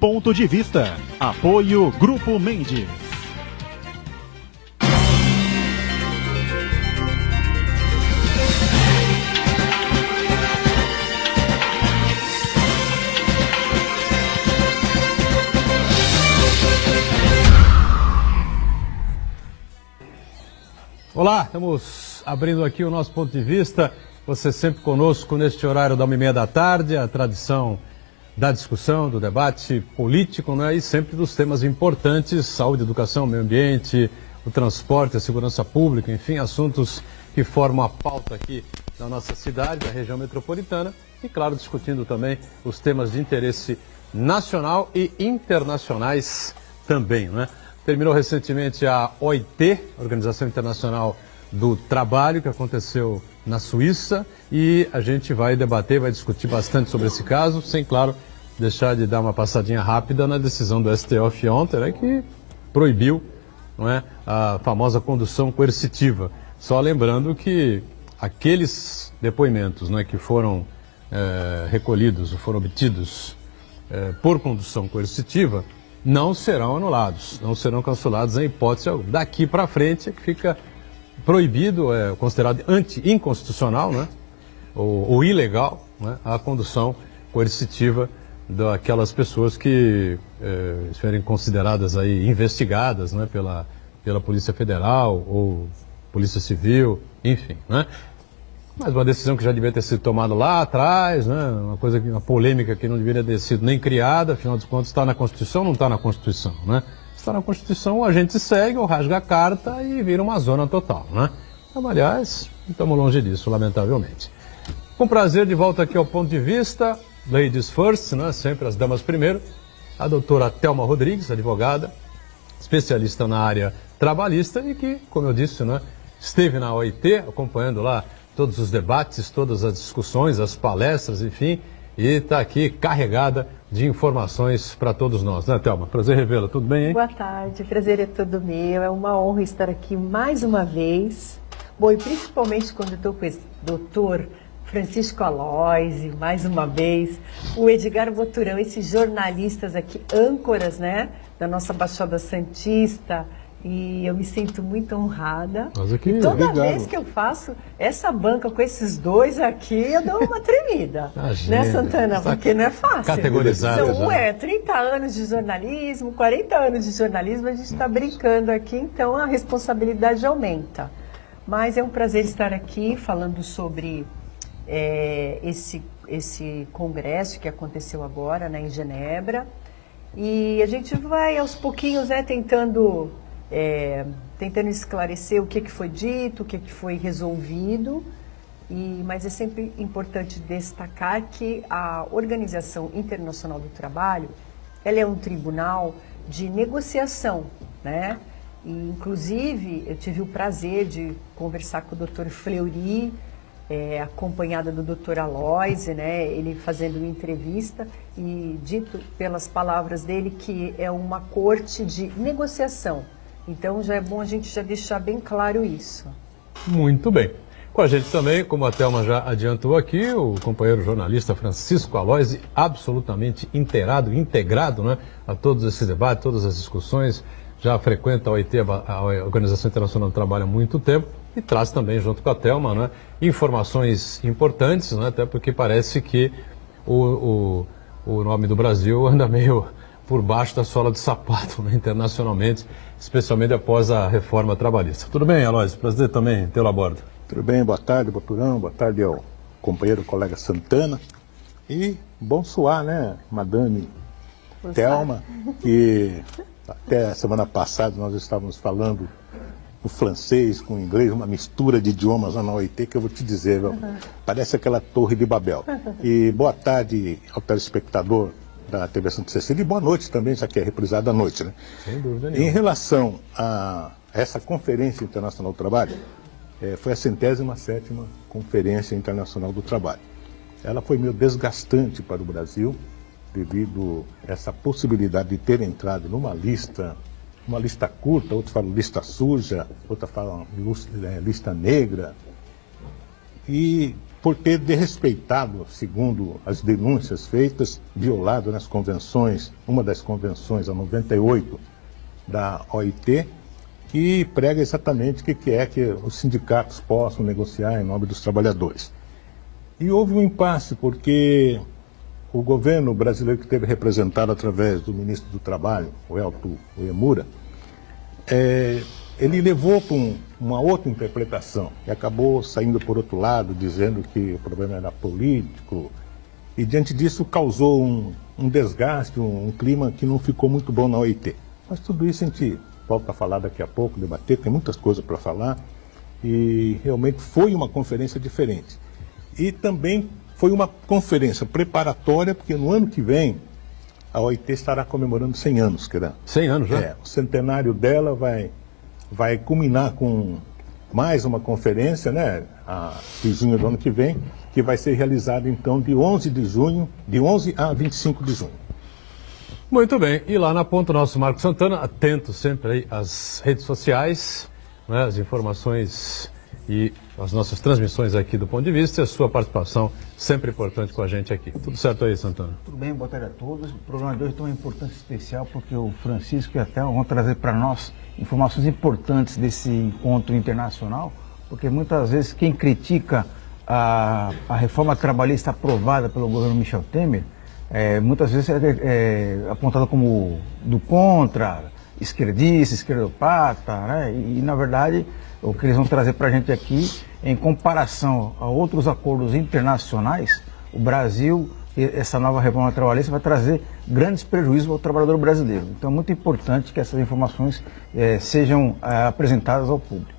Ponto de Vista. Apoio Grupo Mendes. Olá, estamos abrindo aqui o nosso ponto de vista. Você sempre conosco neste horário da 1h30 da tarde, a tradição da discussão, do debate político, né? E sempre dos temas importantes, saúde, educação, meio ambiente, o transporte, a segurança pública, enfim, assuntos que formam a pauta aqui da nossa cidade, da região metropolitana e, claro, discutindo também os temas de interesse nacional e internacionais também, né? Terminou recentemente a OIT, Organização Internacional do Trabalho, que aconteceu na Suíça, e a gente vai debater, vai discutir bastante sobre esse caso, sem, claro, deixar de dar uma passadinha rápida na decisão do STF ontem, né, que proibiu, não é, a famosa condução coercitiva. Só lembrando que aqueles depoimentos, né, que foram recolhidos, foram obtidos por condução coercitiva, não serão anulados, não serão cancelados em hipótese alguma. Daqui para frente é que fica proibido, considerado inconstitucional, né, ou ilegal, né, a condução coercitiva daquelas pessoas que serem consideradas aí investigadas, né, pela Polícia Federal ou Polícia Civil, enfim, né. Mas uma decisão que já devia ter sido tomada lá atrás, né? Uma polêmica que não deveria ter sido nem criada, afinal de contas está na Constituição ou não está na Constituição, né? Se está na Constituição, a gente segue ou rasga a carta e vira uma zona total, né? Então, aliás, estamos longe disso, lamentavelmente. Com prazer, de volta aqui ao Ponto de Vista, Ladies First, né? Sempre as damas primeiro, a doutora Thelma Rodrigues, advogada, especialista na área trabalhista e que, como eu disse, né, esteve na OIT, acompanhando lá todos os debates, todas as discussões, as palestras, enfim, e está aqui carregada de informações para todos nós, né, Thelma? Prazer revê-la, tudo bem, hein? Boa tarde, prazer é todo meu, é uma honra estar aqui mais uma vez. Bom, e principalmente quando estou com esse doutor Francisco Aloisi, mais uma vez, o Edgar Boturão, esses jornalistas aqui, âncoras, né, da nossa Baixada Santista. E eu me sinto muito honrada. Aqui, toda obrigado. Vez que eu faço essa banca com esses dois aqui, eu dou uma tremida. Né, Santana? Porque não é fácil. Categorizado. Então, 30 anos de jornalismo, 40 anos de jornalismo, a gente está brincando aqui, então a responsabilidade aumenta. Mas é um prazer estar aqui falando sobre esse congresso que aconteceu agora, né, em Genebra. E a gente vai aos pouquinhos, né, tentando esclarecer o que foi dito, o que foi resolvido, mas é sempre importante destacar que a Organização Internacional do Trabalho, ela é um tribunal de negociação, né? E, inclusive, eu tive o prazer de conversar com o Dr. Fleury, acompanhada do Dr. Aloisi, né? Ele fazendo uma entrevista e dito pelas palavras dele que é uma corte de negociação. Então, já é bom a gente já deixar bem claro isso. Muito bem. Com a gente também, como a Thelma já adiantou aqui, o companheiro jornalista Francisco Aloisi, absolutamente inteirado, integrado, né, a todos esses debates, todas as discussões, já frequenta a OIT, a Organização Internacional do Trabalho, há muito tempo, e traz também, junto com a Thelma, né, informações importantes, né, até porque parece que o nome do Brasil anda meio por baixo da sola de sapato, né, internacionalmente, especialmente após a reforma trabalhista. Tudo bem, Aloisi? Prazer também tê-lo a bordo. Tudo bem, boa tarde, Boturão, boa tarde ao companheiro, colega Santana. E bom suar, né, madame Thelma, que até semana passada nós estávamos falando o francês com o inglês, uma mistura de idiomas lá na OIT, que eu vou te dizer, parece aquela torre de Babel. E boa tarde ao telespectador da TV Santa Cecília e boa noite também, já que é reprisada à noite, né? Sem dúvida nenhuma. Em relação a essa Conferência Internacional do Trabalho, foi a 107ª Conferência Internacional do Trabalho. Ela foi meio desgastante para o Brasil, devido a essa possibilidade de ter entrado numa lista, uma lista curta, outros falam lista suja, outros falam lista negra. E por ter desrespeitado, segundo as denúncias feitas, violado nas convenções, uma das convenções, a 98 da OIT, que prega exatamente o que é que os sindicatos possam negociar em nome dos trabalhadores. E houve um impasse, porque o governo brasileiro, que esteve representado através do ministro do Trabalho, o Elton Uemura, ele levou para uma outra interpretação e acabou saindo por outro lado, dizendo que o problema era político. E diante disso causou um desgaste, um clima que não ficou muito bom na OIT. Mas tudo isso a gente volta a falar daqui a pouco, debater, tem muitas coisas para falar. E realmente foi uma conferência diferente. E também foi uma conferência preparatória, porque no ano que vem a OIT estará comemorando 100 anos, Queran. 100 anos já? O centenário dela vai culminar com mais uma conferência, né, em junho do ano que vem, que vai ser realizada então de 11 a 25 de junho. Muito bem, e lá na ponta, o nosso Marcos Santana, atento sempre aí às redes sociais, né, as informações e as nossas transmissões aqui do Ponto de Vista, e a sua participação sempre importante com a gente aqui. Tudo certo aí, Santana? Tudo bem, boa tarde a todos. O programa de hoje tem uma importância especial porque o Francisco e a Thelma vão trazer para nós informações importantes desse encontro internacional, porque muitas vezes quem critica a reforma trabalhista aprovada pelo governo Michel Temer, muitas vezes é apontada como do contra, esquerdista, esquerdopata, né? E na verdade o que eles vão trazer para a gente aqui, em comparação a outros acordos internacionais, o Brasil, essa nova reforma trabalhista vai trazer grandes prejuízos ao trabalhador brasileiro. Então é muito importante que essas informações sejam apresentadas ao público.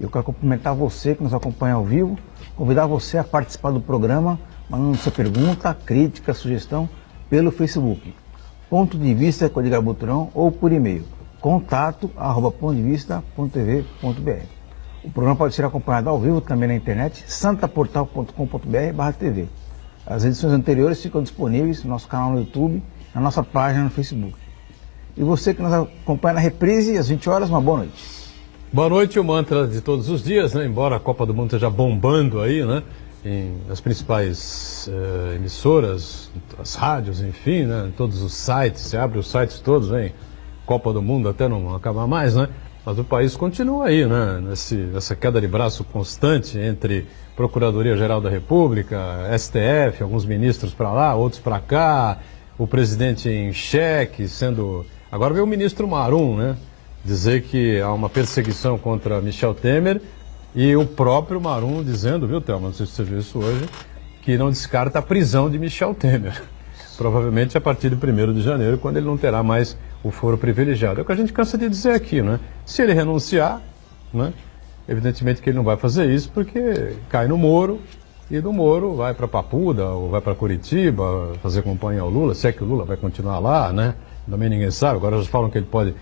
Eu quero cumprimentar você que nos acompanha ao vivo, convidar você a participar do programa, mandando sua pergunta, crítica, sugestão pelo Facebook. Ponto de Vista com Edgar Butrão ou por e-mail. contato@pontodevista.tv.br. O programa pode ser acompanhado ao vivo também na internet, santaportal.com.br/tv. As edições anteriores ficam disponíveis no nosso canal no YouTube, na nossa página no Facebook. E você que nos acompanha na reprise, às 20 horas, uma boa noite. Boa noite, o mantra de todos os dias, né? Embora a Copa do Mundo esteja bombando aí, né? Nas principais emissoras, as rádios, enfim, né? Todos os sites, você abre os sites todos, vem Copa do Mundo até não acabar mais, né? Mas o país continua aí, né? Nessa queda de braço constante entre Procuradoria-Geral da República, STF, alguns ministros para lá, outros para cá, o presidente em xeque, sendo... Agora veio o ministro Marum, né? Dizer que há uma perseguição contra Michel Temer e o próprio Marum dizendo, viu, Thelma, não sei se você viu isso hoje, que não descarta a prisão de Michel Temer. Provavelmente a partir de 1º de janeiro, quando ele não terá mais o foro privilegiado. É o que a gente cansa de dizer aqui, né? Se ele renunciar, né? Evidentemente que ele não vai fazer isso porque cai no Moro e do Moro vai para Papuda ou vai para Curitiba fazer companhia ao Lula, se é que o Lula vai continuar lá, né? Também ninguém sabe. Agora eles falam que ele pode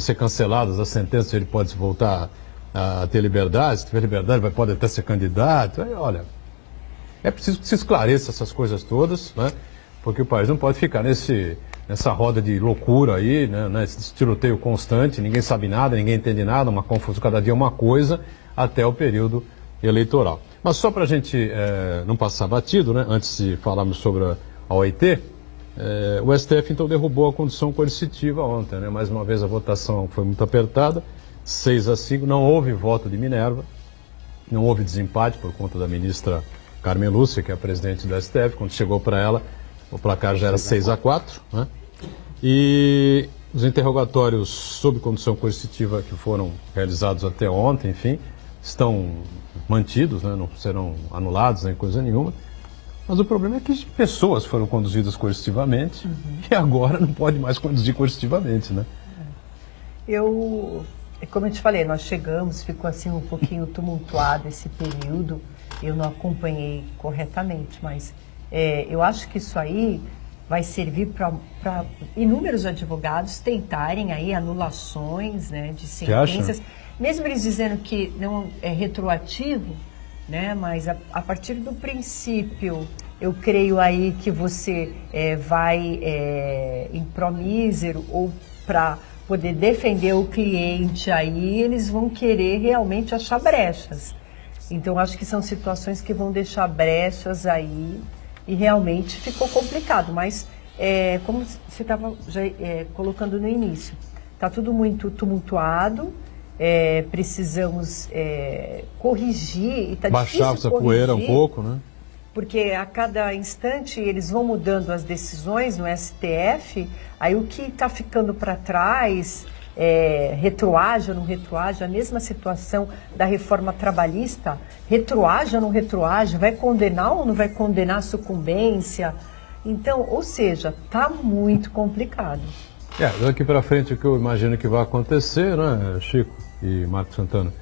ser cancelado as sentenças, ele pode voltar a ter liberdade, se tiver liberdade pode até ser candidato. Aí, olha, é preciso que se esclareça essas coisas todas, né? Porque o país não pode ficar nessa roda de loucura aí, né? Esse tiroteio constante, ninguém sabe nada, ninguém entende nada, uma confusão, cada dia uma coisa, até o período eleitoral. Mas só para a gente não passar batido, né? Antes de falarmos sobre a OIT, o STF então derrubou a condição coercitiva ontem, né? Mais uma vez a votação foi muito apertada, 6-5, não houve voto de Minerva, não houve desempate por conta da ministra Carmen Lúcia, que é a presidente do STF. Quando chegou para ela, o placar já era 6-4, né? E os interrogatórios sob condição coercitiva que foram realizados até ontem, enfim, estão mantidos, né? Não serão anulados nem coisa nenhuma. Mas o problema é que pessoas foram conduzidas coercitivamente e agora não pode mais conduzir coercitivamente, né? Como eu te falei, nós chegamos, ficou assim um pouquinho tumultuado esse período, eu não acompanhei corretamente, mas eu acho que isso aí vai servir para inúmeros advogados tentarem aí anulações, né, de sentenças, mesmo eles dizendo que não é retroativo, né, mas a partir do princípio, eu creio aí que você vai em pró mísero ou para poder defender o cliente aí, eles vão querer realmente achar brechas. Então, acho que são situações que vão deixar brechas aí e realmente ficou complicado. Mas, como você estava colocando no início, está tudo muito tumultuado, precisamos corrigir e está difícil Baixar essa poeira um pouco, né? Porque a cada instante eles vão mudando as decisões no STF, aí o que está ficando para trás, retroage ou não retroage, a mesma situação da reforma trabalhista, retroage ou não retroage, vai condenar ou não vai condenar a sucumbência? Então, ou seja, está muito complicado. Daqui para frente o que eu imagino que vai acontecer, né, Chico e Marcos Santana,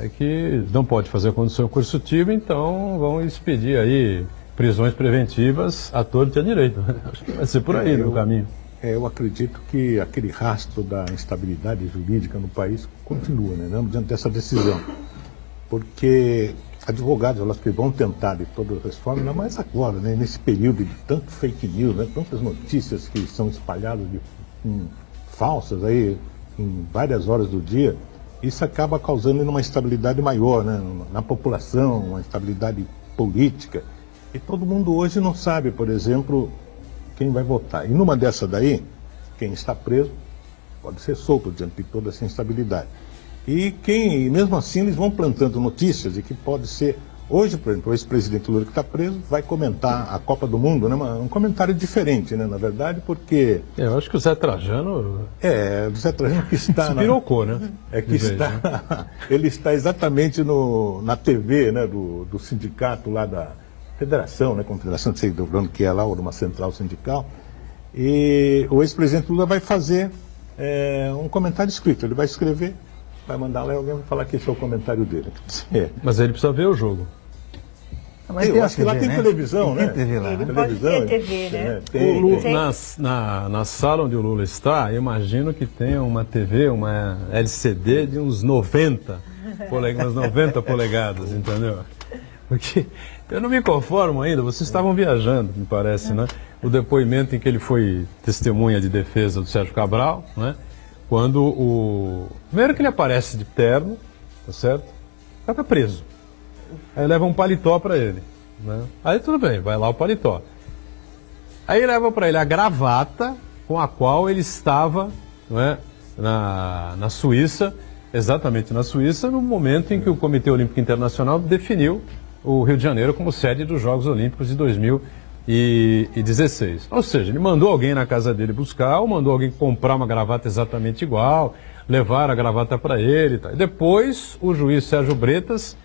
é que não pode fazer a condução coercitiva, então vão expedir aí prisões preventivas à torta e à direita. Acho que vai ser por aí no caminho. Eu acredito que aquele rastro da instabilidade jurídica no país continua, né, diante dessa decisão. Porque advogados, elas que vão tentar de todas as formas, ainda mais agora, né, nesse período de tanto fake news, né, tantas notícias que são espalhadas falsas aí em várias horas do dia, isso acaba causando uma instabilidade maior, né, na população, uma instabilidade política. E todo mundo hoje não sabe, por exemplo, quem vai votar. E numa dessa daí, quem está preso pode ser solto diante de toda essa instabilidade. E mesmo assim, eles vão plantando notícias de que pode ser... Hoje, por exemplo, o ex-presidente Lula que está preso vai comentar a Copa do Mundo, né? Um comentário diferente, né? Na verdade, porque... Eu acho que o Zé Trajano... o Zé Trajano que está... Despirocou, né? Ele está exatamente na TV, né? Do sindicato lá da Federação, né? Confederação, não sei do ano que é lá, ou de uma central sindical. E o ex-presidente Lula vai fazer um comentário escrito. Ele vai escrever, vai mandar lá e alguém vai falar que esse é o comentário dele. Mas ele precisa ver o jogo. Mas eu acho que lá tem televisão, né? Tem TV lá. Ele pode ter TV, né? O Lula, na sala onde o Lula está, eu imagino que tenha uma TV, uma LCD de uns 90 polegadas, entendeu? Porque eu não me conformo ainda, vocês estavam viajando, me parece, né? O depoimento em que ele foi testemunha de defesa do Sérgio Cabral, né? Quando primeiro que ele aparece de terno, tá certo? Está preso. Aí leva um paletó para ele, né? Aí tudo bem, vai lá o paletó. Aí leva para ele a gravata com a qual ele estava, não é, na Suíça, exatamente na Suíça, no momento em que o Comitê Olímpico Internacional definiu o Rio de Janeiro como sede dos Jogos Olímpicos de 2016. Ou seja, ele mandou alguém na casa dele buscar, ou mandou alguém comprar uma gravata exatamente igual, levar a gravata para ele. Tá. E depois o juiz Sérgio Bretas,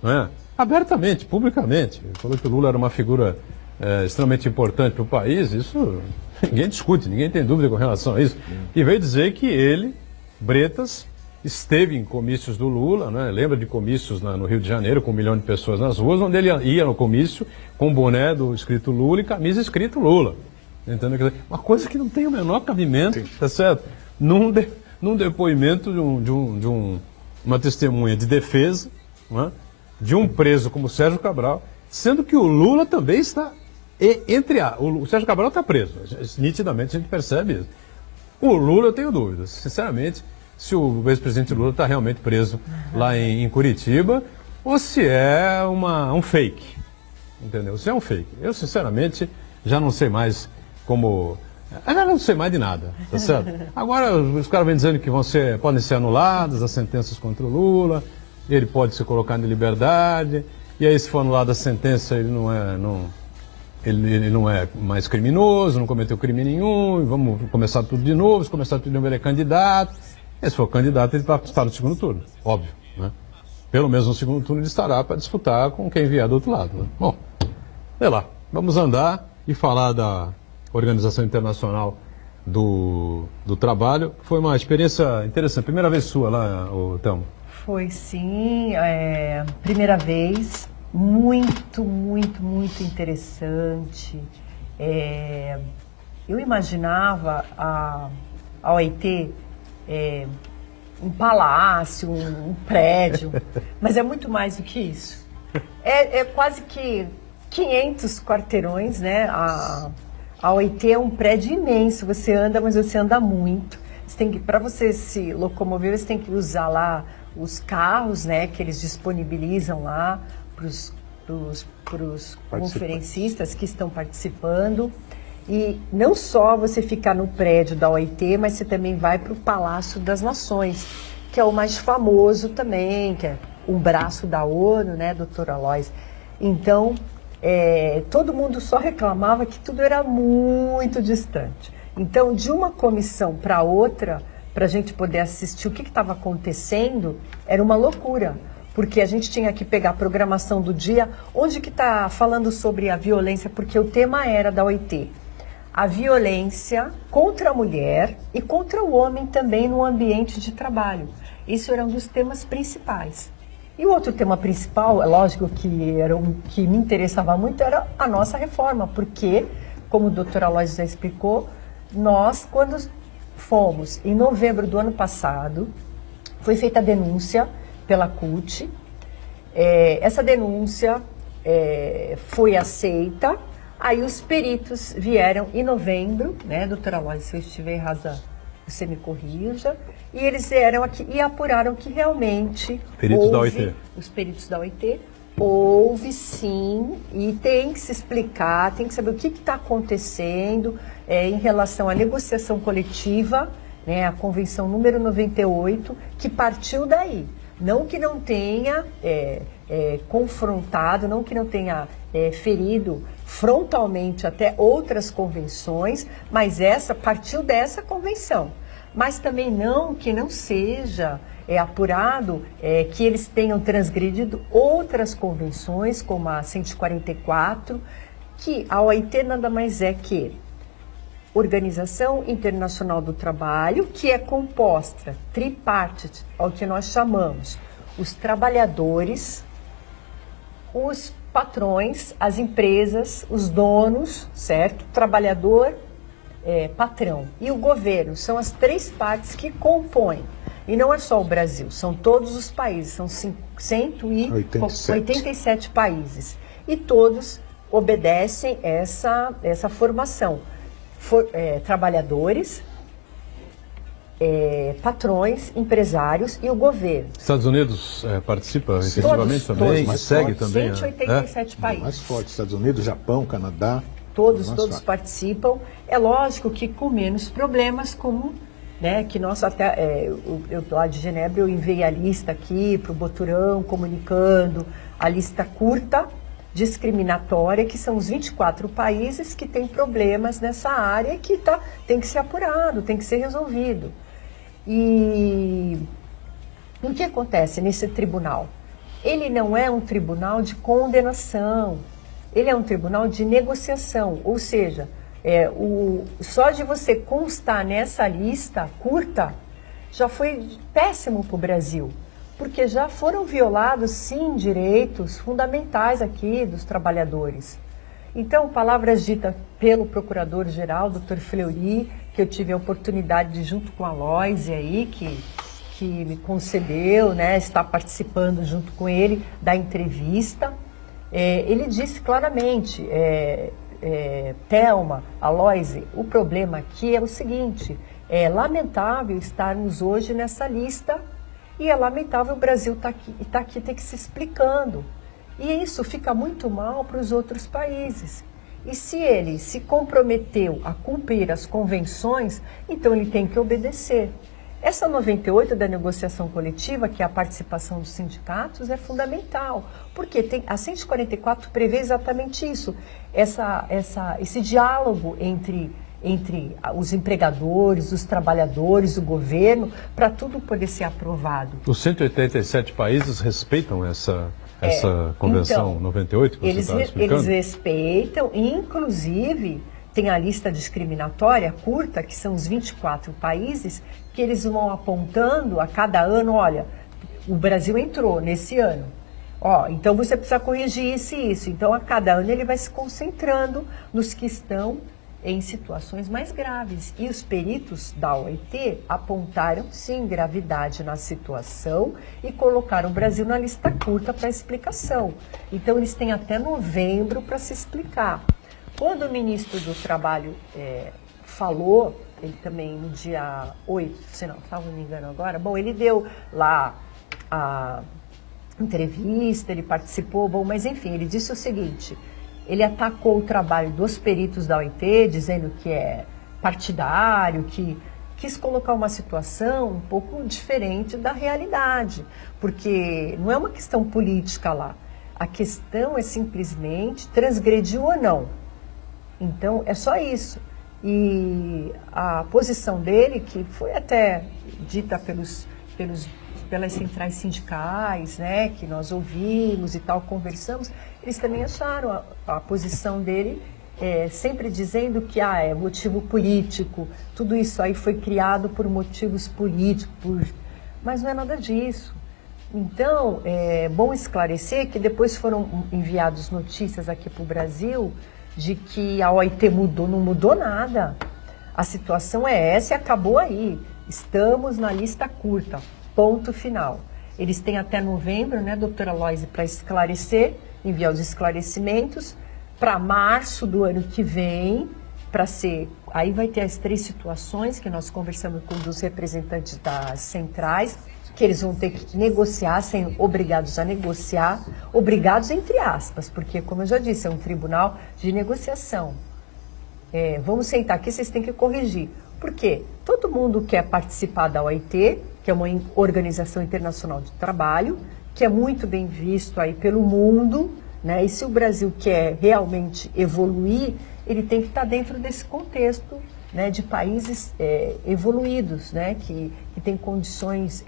né, abertamente, publicamente, falou que o Lula era uma figura extremamente importante para o país. Isso ninguém discute, ninguém tem dúvida com relação a isso. E veio dizer que ele, Bretas, esteve em comícios do Lula, né? Lembra de comícios no Rio de Janeiro, com 1 milhão de pessoas nas ruas, onde ele ia no comício com boné do escrito Lula e camisa escrito Lula. Entendeu? Quer dizer, uma coisa que não tem o menor cabimento, tá certo? Num depoimento de uma testemunha de defesa, né? De um preso como o Sérgio Cabral, sendo que o Lula também está o Sérgio Cabral está preso, nitidamente a gente percebe isso. O Lula eu tenho dúvidas, sinceramente, se o ex-presidente Lula está realmente preso lá em Curitiba, ou se é um fake, entendeu? Se é um fake. Eu, sinceramente, já não sei mais como... Eu já não sei mais de nada, tá certo? Agora, os caras vêm dizendo que podem ser anuladas as sentenças contra o Lula, ele pode ser colocado em liberdade, e aí se for anulada a sentença, ele não é mais criminoso, não cometeu crime nenhum, e vamos começar tudo de novo, se começar tudo de novo ele é candidato. E se for candidato, ele vai estar no segundo turno, óbvio, né? Pelo menos no segundo turno ele estará para disputar com quem vier do outro lado, né? Bom, sei lá, vamos andar e falar da Organização Internacional do Trabalho. Foi uma experiência interessante, primeira vez sua lá, Thelma? Foi sim, primeira vez, muito interessante. Eu imaginava a OIT um palácio, um prédio, mas é muito mais do que isso. É quase que 500 quarteirões, né? A OIT é um prédio imenso, você anda, mas você anda muito. Para você se locomover, você tem que usar lá os carros, né, que eles disponibilizam lá para os conferencistas que estão participando. E não só você ficar no prédio da OIT, mas você também vai para o Palácio das Nações, que é o mais famoso também, que é um braço da ONU, né, doutora Aloys? Então, todo mundo só reclamava que tudo era muito distante. Então, de uma comissão para outra, para a gente poder assistir o que estava acontecendo, era uma loucura. Porque a gente tinha que pegar a programação do dia, onde que está falando sobre a violência, porque o tema era da OIT. A violência contra a mulher e contra o homem também no ambiente de trabalho. Isso era um dos temas principais. E o outro tema principal, é lógico que era que me interessava muito, era a nossa reforma, porque, como a doutora Aloys já explicou, nós, quando fomos, em novembro do ano passado, foi feita a denúncia pela CUT. Essa denúncia foi aceita, aí os peritos vieram em novembro, né, doutora Aloys, se eu estiver errada, você me corrija, e eles vieram aqui e apuraram que realmente Peritos da OIT. Os peritos da OIT, houve sim, e tem que se explicar, tem que saber o que está acontecendo em relação à negociação coletiva, né, a Convenção número 98, que partiu daí. Não que não tenha confrontado, não que não tenha ferido frontalmente até outras convenções, mas essa partiu dessa convenção. Mas também não que não seja apurado que eles tenham transgredido outras convenções, como a 144, que a OIT nada mais é que Organização Internacional do Trabalho, que é composta tripartite, ao que nós chamamos os trabalhadores, os patrões, as empresas, os donos, certo? Trabalhador, patrão e o governo. São as três partes que compõem. E não é só o Brasil, são todos os países, são 187 países. E todos obedecem essa formação. Trabalhadores, patrões, empresários e o governo. Estados Unidos participa efetivamente também, mas segue também. 187 países. Mais forte, Estados Unidos, Japão, Canadá. Todos participam. É lógico que com menos problemas, como, né, que nós até, eu lá de Genebra, eu enviei a lista aqui para o Boturão, comunicando, a lista curta, discriminatória, que são os 24 países que têm problemas nessa área que tem que ser apurado, tem que ser resolvido. E o que acontece nesse tribunal? Ele não é um tribunal de condenação, ele é um tribunal de negociação, ou seja, só de você constar nessa lista curta já foi péssimo para o Brasil, porque já foram violados, sim, direitos fundamentais aqui dos trabalhadores. Então, palavras ditas pelo Procurador-Geral, Dr. Fleury, que eu tive a oportunidade de, junto com a Aloys, aí, que me concedeu, né, estar participando junto com ele da entrevista, ele disse claramente, Thelma, Aloys, o problema aqui é o seguinte, é lamentável estarmos hoje nessa lista e é lamentável o Brasil estar aqui tem que se explicando. E isso fica muito mal para os outros países. E se ele se comprometeu a cumprir as convenções, então ele tem que obedecer. Essa 98 da negociação coletiva, que é a participação dos sindicatos, é fundamental, porque a 144 prevê exatamente isso, esse diálogo entre os empregadores, os trabalhadores, o governo, para tudo poder ser aprovado. Os 187 países respeitam essa Convenção então, 98 que você está explicando? Eles respeitam, e inclusive tem a lista discriminatória curta, que são os 24 países, que eles vão apontando a cada ano, olha, o Brasil entrou nesse ano, então você precisa corrigir isso e isso. Então, a cada ano ele vai se concentrando nos que estão em situações mais graves. E os peritos da OIT apontaram, sim, gravidade na situação e colocaram o Brasil na lista curta para explicação. Então, eles têm até novembro para se explicar. Quando o ministro do Trabalho falou, ele também no dia 8, se não me engano agora, bom, ele deu lá a entrevista, ele participou, bom, mas enfim, ele disse o seguinte, ele atacou o trabalho dos peritos da OIT, dizendo que é partidário, que quis colocar uma situação um pouco diferente da realidade, porque não é uma questão política lá, a questão é simplesmente transgrediu ou não. Então, é só isso. E a posição dele, que foi até dita pelas centrais sindicais, né, que nós ouvimos e tal, conversamos, eles também acharam a posição dele sempre dizendo que é motivo político, tudo isso aí foi criado por motivos políticos, mas não é nada disso. Então, é bom esclarecer que depois foram enviadas notícias aqui para o Brasil de que a OIT mudou, não mudou nada. A situação é essa e acabou aí. Estamos na lista curta, ponto final. Eles têm até novembro, né, doutora Loise, para esclarecer, enviar os esclarecimentos, para março do ano que vem, para ser... Aí vai ter as 3 situações que nós conversamos com os representantes das centrais, que eles vão ter que negociar, sendo obrigados a negociar, obrigados entre aspas, porque, como eu já disse, é um tribunal de negociação. Vamos sentar aqui, vocês têm que corrigir. Por quê? Todo mundo quer participar da OIT, que é uma organização internacional de trabalho, que é muito bem visto aí pelo mundo, né? E se o Brasil quer realmente evoluir, ele tem que estar dentro desse contexto, né, de países evoluídos, né, que tem condições...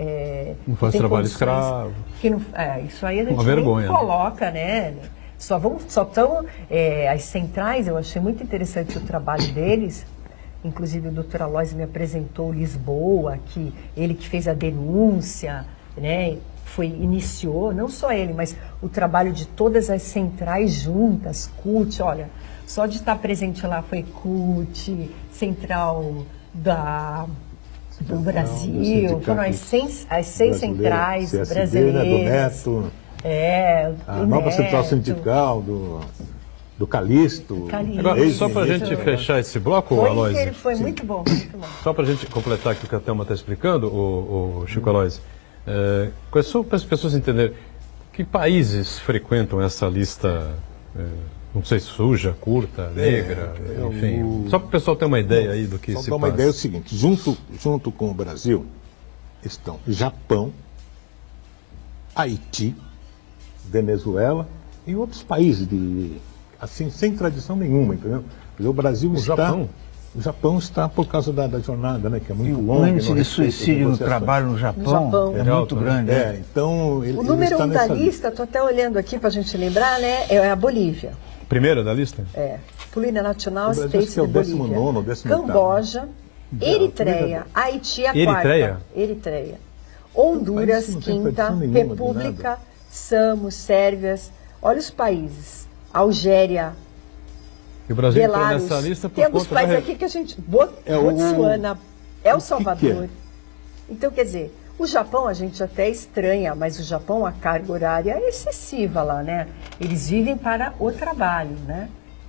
não faz trabalho escravo. Que não, isso aí a gente vergonha, nem coloca, né? Só estão... as centrais, eu achei muito interessante o trabalho deles. Inclusive, o doutor Aloysio me apresentou Lisboa, que ele que fez a denúncia, né? Iniciou, não só ele, mas o trabalho de todas as centrais juntas, CUT, olha... Só de estar presente lá foi CUT, Central do Brasil, foram as 6 centrais CSD, brasileiras. Né, do Neto, a do nova Neto. central sindical do Calixto. Agora, só para a gente fechar esse bloco, Aloysio. Foi muito bom, muito bom. Só para a gente completar aqui o que a Thelma está explicando, o Chico Aloysio, só para as pessoas entenderem, que países frequentam essa lista... não sei, suja, curta, negra, enfim. Só para o pessoal ter uma ideia aí do que se passa. Só dar uma ideia é o seguinte, junto com o Brasil estão Japão, Haiti, Venezuela e outros países assim, sem tradição nenhuma, entendeu? O Brasil O Japão está por causa da jornada, né, que é muito longa. O índice de suicídio no trabalho no Japão é muito grande. Então, o número 1 da lista, estou até olhando aqui para a gente lembrar, né, é a Bolívia. Primeira da lista? Plurinacional States States de Bolívia. 19º, 18º. Camboja, Eritreia, Haiti a quarta. Eritreia. Honduras, quinta, República, Samos, Sérvias. Olha os países. Algéria, e o Brasil entrou Belarus. nessa lista por Temos conta países da... aqui que a gente... Botsuana, El Salvador. Então, quer dizer, o Japão a gente até estranha, mas o Japão, a carga horária é excessiva lá, né? Eles vivem para o trabalho, né?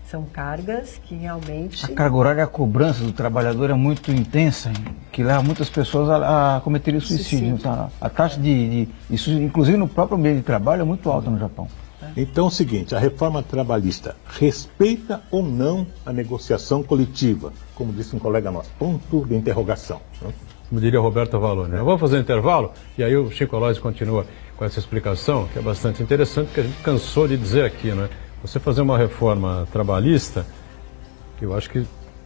São cargas que realmente... A carga horária, a cobrança do trabalhador é muito intensa, que leva muitas pessoas a cometerem suicídio. Então, a taxa de suicídio, inclusive no próprio meio de trabalho, é muito alta no Japão. Então é o seguinte, a reforma trabalhista respeita ou não a negociação coletiva? Como disse um colega nosso, ponto de interrogação. Como diria Roberto Valone. Vamos fazer um intervalo e aí o Chico Aloysio continua com essa explicação, que é bastante interessante, porque a gente cansou de dizer aqui, né? Você fazer uma reforma trabalhista, que eu acho que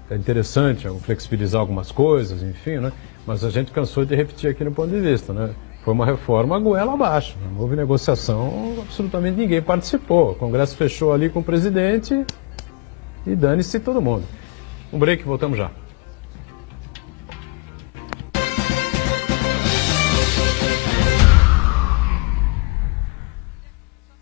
é interessante, flexibilizar algumas coisas, enfim, né? Mas a gente cansou de repetir aqui no ponto de vista, né? Foi uma reforma goela abaixo, não houve negociação, absolutamente ninguém participou. O Congresso fechou ali com o presidente e dane-se todo mundo. Um break, voltamos já.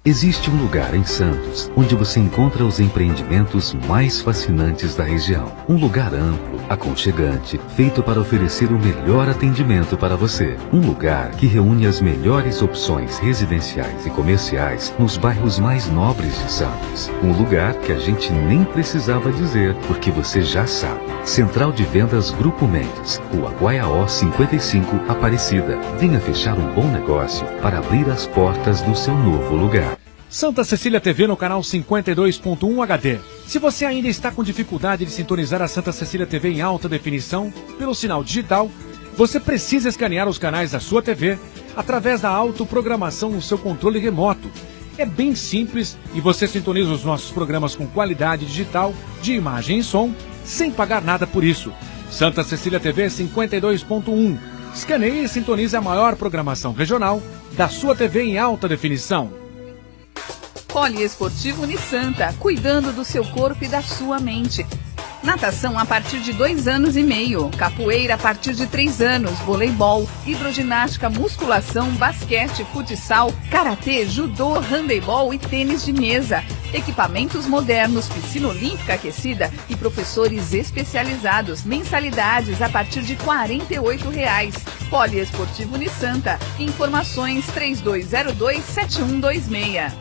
Existe um lugar em Santos onde você encontra os empreendimentos mais fascinantes da região. Um lugar amplo, aconchegante, feito para oferecer o melhor atendimento para você. Um lugar que reúne as melhores opções residenciais e comerciais nos bairros mais nobres de Santos. Um lugar que a gente nem precisava dizer, porque você já sabe. Central de Vendas Grupo Mendes, Rua Guaiaó 55, Aparecida. Venha fechar um bom negócio para abrir as portas do seu novo lugar. Santa Cecília TV no canal 52.1 HD. Se você ainda está com dificuldade de sintonizar a Santa Cecília TV em alta definição pelo sinal digital, você precisa escanear os canais da sua TV através da autoprogramação no seu controle remoto. É bem simples e você sintoniza os nossos programas com qualidade digital, de imagem e som, sem pagar nada por isso. Santa Cecília TV 52.1. Escaneie e sintonize a maior programação regional da sua TV em alta definição. Poliesportivo Unisanta, cuidando do seu corpo e da sua mente. Natação a partir de 2 anos e meio, capoeira a partir de 3 anos, voleibol, hidroginástica, musculação, basquete, futsal, karatê, judô, handebol e tênis de mesa. Equipamentos modernos, piscina olímpica aquecida e professores especializados. Mensalidades a partir de R$ 48,00. Poliesportivo Unisanta. Informações 3202-7126.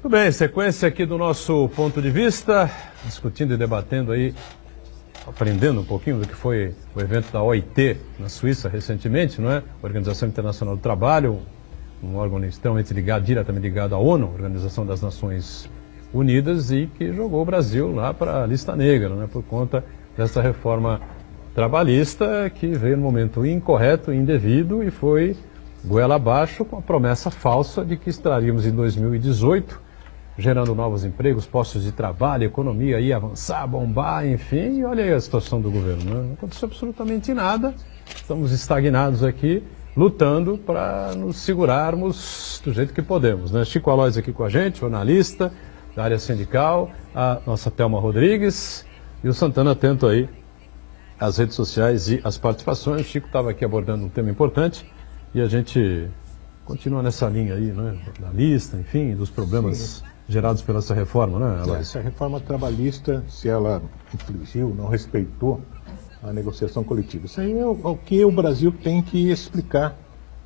Tudo bem, sequência aqui do nosso ponto de vista, discutindo e debatendo aí, aprendendo um pouquinho do que foi o evento da OIT na Suíça recentemente, não é? Organização Internacional do Trabalho, um órgão extremamente ligado, diretamente ligado à ONU, Organização das Nações Unidas, e que jogou o Brasil lá para a lista negra, não é? Por conta dessa reforma trabalhista que veio no momento incorreto, indevido e foi goela abaixo com a promessa falsa de que estaríamos em 2018 gerando novos empregos, postos de trabalho, a economia ia avançar, bombar, enfim, e olha aí a situação do governo, né? Não aconteceu absolutamente nada, estamos estagnados aqui, lutando para nos segurarmos do jeito que podemos, né? Chico Aloys aqui com a gente, jornalista da área sindical, a nossa Thelma Rodrigues e o Santana atento aí às redes sociais e às participações. O Chico estava aqui abordando um tema importante e a gente continua nessa linha aí, né? Da lista, enfim, dos problemas gerados pela essa reforma, né, Aloys? Essa reforma trabalhista, se ela infringiu, não respeitou a negociação coletiva. Isso aí é o que o Brasil tem que explicar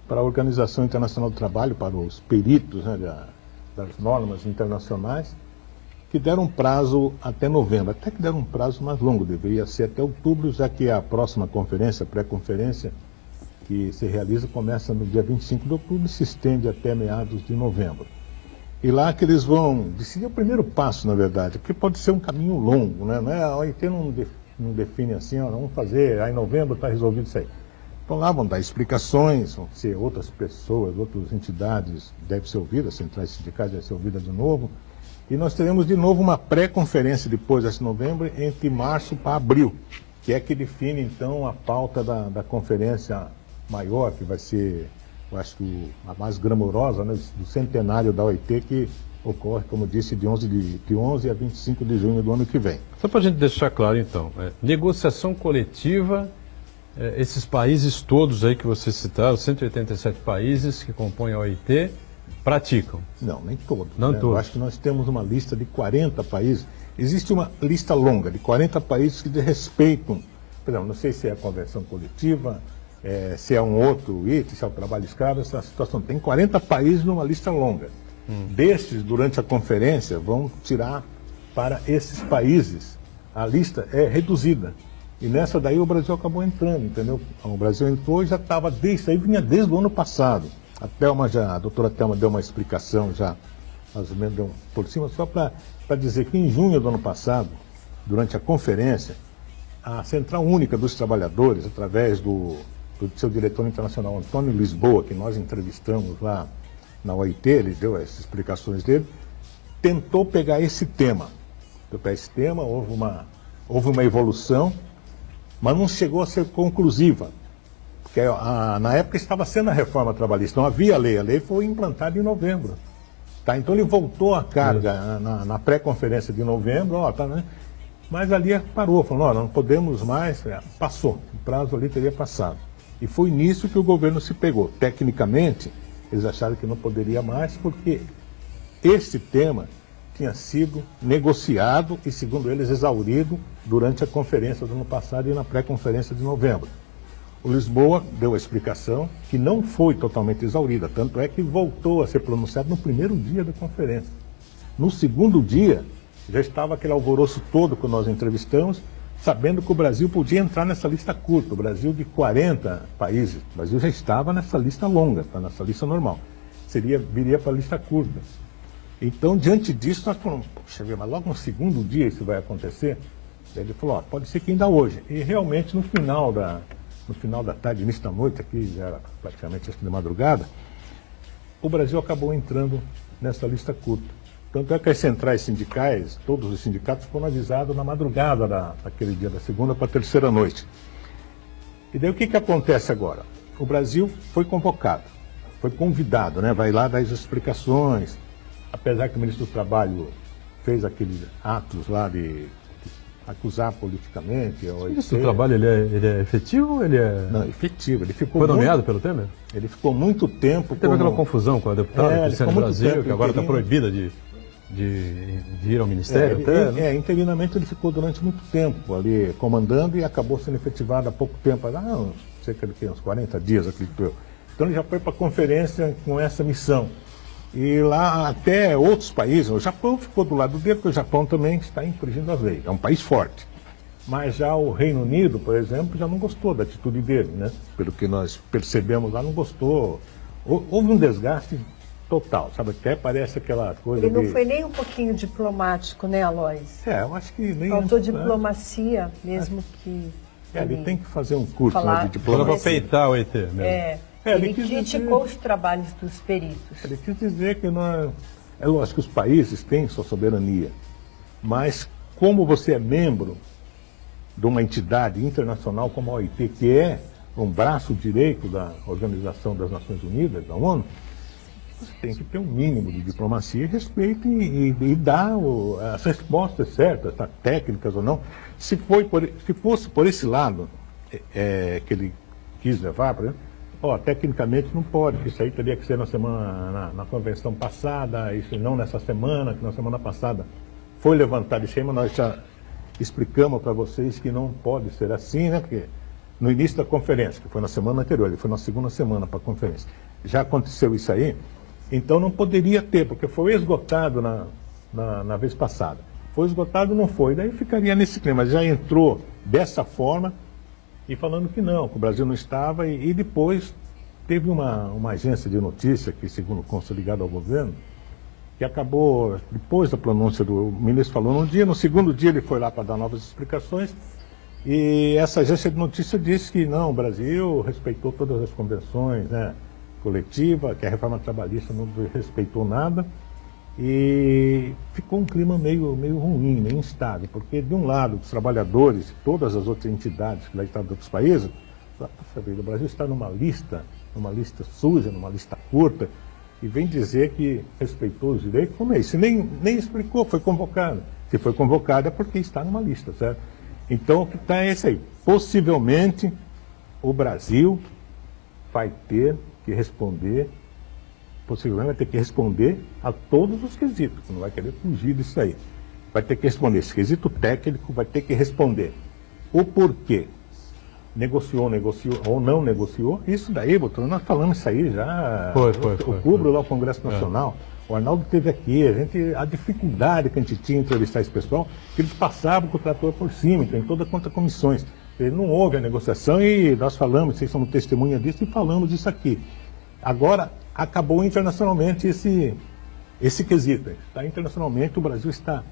para a Organização Internacional do Trabalho, para os peritos, né, das normas internacionais, que deram um prazo até novembro, até que deram um prazo mais longo, deveria ser até outubro, já que a próxima conferência, a pré-conferência, que se realiza, começa no dia 25 de outubro e se estende até meados de novembro. E lá que eles vão decidir o primeiro passo, na verdade, porque pode ser um caminho longo, né? Não é, a OIT não define assim, ó, vamos fazer, aí em novembro está resolvido isso aí. Então lá vão dar explicações, vão ser outras pessoas, outras entidades devem ser ouvidas, centrais sindicais devem ser ouvidas de novo. E nós teremos de novo uma pré-conferência depois desse novembro, entre março para abril, que é que define então a pauta da conferência maior, que vai ser, eu acho que a mais glamourosa, né, do centenário da OIT, que ocorre, como disse, de 11 a 25 de junho do ano que vem. Só para a gente deixar claro então, negociação coletiva, esses países todos aí que você citaram, 187 países que compõem a OIT, praticam? Não, nem todos. Não né? todos. Eu acho que nós temos uma lista de 40 países. Existe uma lista longa de 40 países que respeitam, por exemplo, não sei se é a convenção coletiva, se é um outro item, se é o trabalho escravo, essa situação. Tem 40 países numa lista longa. Destes, durante a conferência, vão tirar para esses países. A lista é reduzida. E nessa daí o Brasil acabou entrando, entendeu? O Brasil entrou e já estava desde, aí vinha desde o ano passado. A doutora Thelma deu uma explicação já, mais ou menos deu por cima, só para dizer que em junho do ano passado, durante a conferência, a Central Única dos Trabalhadores, através do seu diretor internacional, Antônio Lisboa, que nós entrevistamos lá na OIT, ele deu as explicações dele, tentou pegar esse tema. Houve uma evolução, mas não chegou a ser conclusiva. Porque na época estava sendo a reforma trabalhista, não havia lei, a lei foi implantada em novembro. Tá? Então ele voltou à carga na pré-conferência de novembro, né? Mas ali parou, falou, não podemos mais, passou, o prazo ali teria passado. E foi nisso que o governo se pegou. Tecnicamente, eles acharam que não poderia mais, porque esse tema tinha sido negociado e, segundo eles, exaurido durante a conferência do ano passado e na pré-conferência de novembro. O Lisboa deu a explicação que não foi totalmente exaurida, tanto é que voltou a ser pronunciado no primeiro dia da conferência. No segundo dia, já estava aquele alvoroço todo que nós entrevistamos, sabendo que o Brasil podia entrar nessa lista curta. O Brasil de 40 países, o Brasil já estava nessa lista longa, está nessa lista normal. Viria para a lista curta. Então, diante disso, nós falamos, poxa, mas logo no segundo dia isso vai acontecer? Ele falou, pode ser que ainda hoje. E realmente, no final da tarde, início da noite, aqui já era praticamente acho que de madrugada, o Brasil acabou entrando nessa lista curta. Tanto é que as centrais sindicais, todos os sindicatos foram avisados na madrugada daquele dia, da segunda para a terceira noite. E daí o que acontece agora? O Brasil foi convocado, foi convidado, né? Vai lá dar as explicações, apesar que o ministro do Trabalho fez aqueles atos lá de acusar politicamente. O ministro do Trabalho, ele é efetivo ou ele é... Não, efetivo. Ele ficou foi nomeado pelo Temer? Ele ficou muito tempo... Teve aquela confusão com a deputada Cristiane Brasil, que agora está proibida de ir ao Ministério até? Interinamente ele ficou durante muito tempo ali comandando e acabou sendo efetivado há pouco tempo, cerca de uns 40 dias, acredito eu. Então ele já foi para a conferência com essa missão. E lá até outros países, o Japão ficou do lado dele, porque o Japão também está infringindo as leis, é um país forte. Mas já o Reino Unido, por exemplo, já não gostou da atitude dele, né? Pelo que nós percebemos lá, não gostou. Houve um desgaste total, sabe? Até parece aquela coisa. Ele não foi nem um pouquinho diplomático, né, Aloysio? Eu acho que nem. Faltou diplomacia, mesmo que. Ele tem que fazer um curso de diplomacia. Para peitar o ET mesmo. Ele criticou os trabalhos dos peritos. Ele quis dizer que não é lógico que os países têm sua soberania, mas como você é membro de uma entidade internacional como a OIT, que é um braço direito da Organização das Nações Unidas, da ONU, você tem que ter um mínimo de diplomacia e respeito e dar as respostas certas, técnicas ou não. Se fosse por esse lado que ele quis levar, por exemplo, tecnicamente não pode, isso aí teria que ser na convenção passada, isso não nessa semana, que na semana passada foi levantado isso aí, mas nós já explicamos para vocês que não pode ser assim, né? Porque no início da conferência, que foi na semana anterior, ele foi na segunda semana para a conferência, já aconteceu isso aí, então não poderia ter, porque foi esgotado na vez passada. Foi esgotado, não foi, daí ficaria nesse clima, já entrou dessa forma, e falando que não, que o Brasil não estava, e depois teve uma agência de notícia, que segundo consta ligada ao governo, que acabou, depois da pronúncia do ministro falou num dia, no segundo dia ele foi lá para dar novas explicações, e essa agência de notícia disse que não, o Brasil respeitou todas as convenções, né, coletivas, que a reforma trabalhista não respeitou nada, e ficou um clima meio ruim, meio instável, porque de um lado os trabalhadores e todas as outras entidades que lá estão de outros países, o Brasil está numa lista suja, numa lista curta, e vem dizer que respeitou os direitos, como é isso? Nem explicou, foi convocado. Se foi convocado é porque está numa lista, certo? Então o que está é esse aí. Possivelmente o Brasil vai ter que responder a todos os quesitos, não vai querer fugir disso aí. Vai ter que responder, esse quesito técnico vai ter que responder o porquê. Negociou ou não negociou, isso daí, doutor, nós falamos isso aí já, outubro lá o Congresso Nacional, o Arnaldo esteve aqui, a dificuldade que a gente tinha em entrevistar esse pessoal, que eles passavam com o trator por cima, tem toda quanto a comissões. Não houve a negociação e nós falamos, vocês são testemunha disso e falamos disso aqui. Agora, acabou internacionalmente esse quesito. Internacionalmente, o Brasil está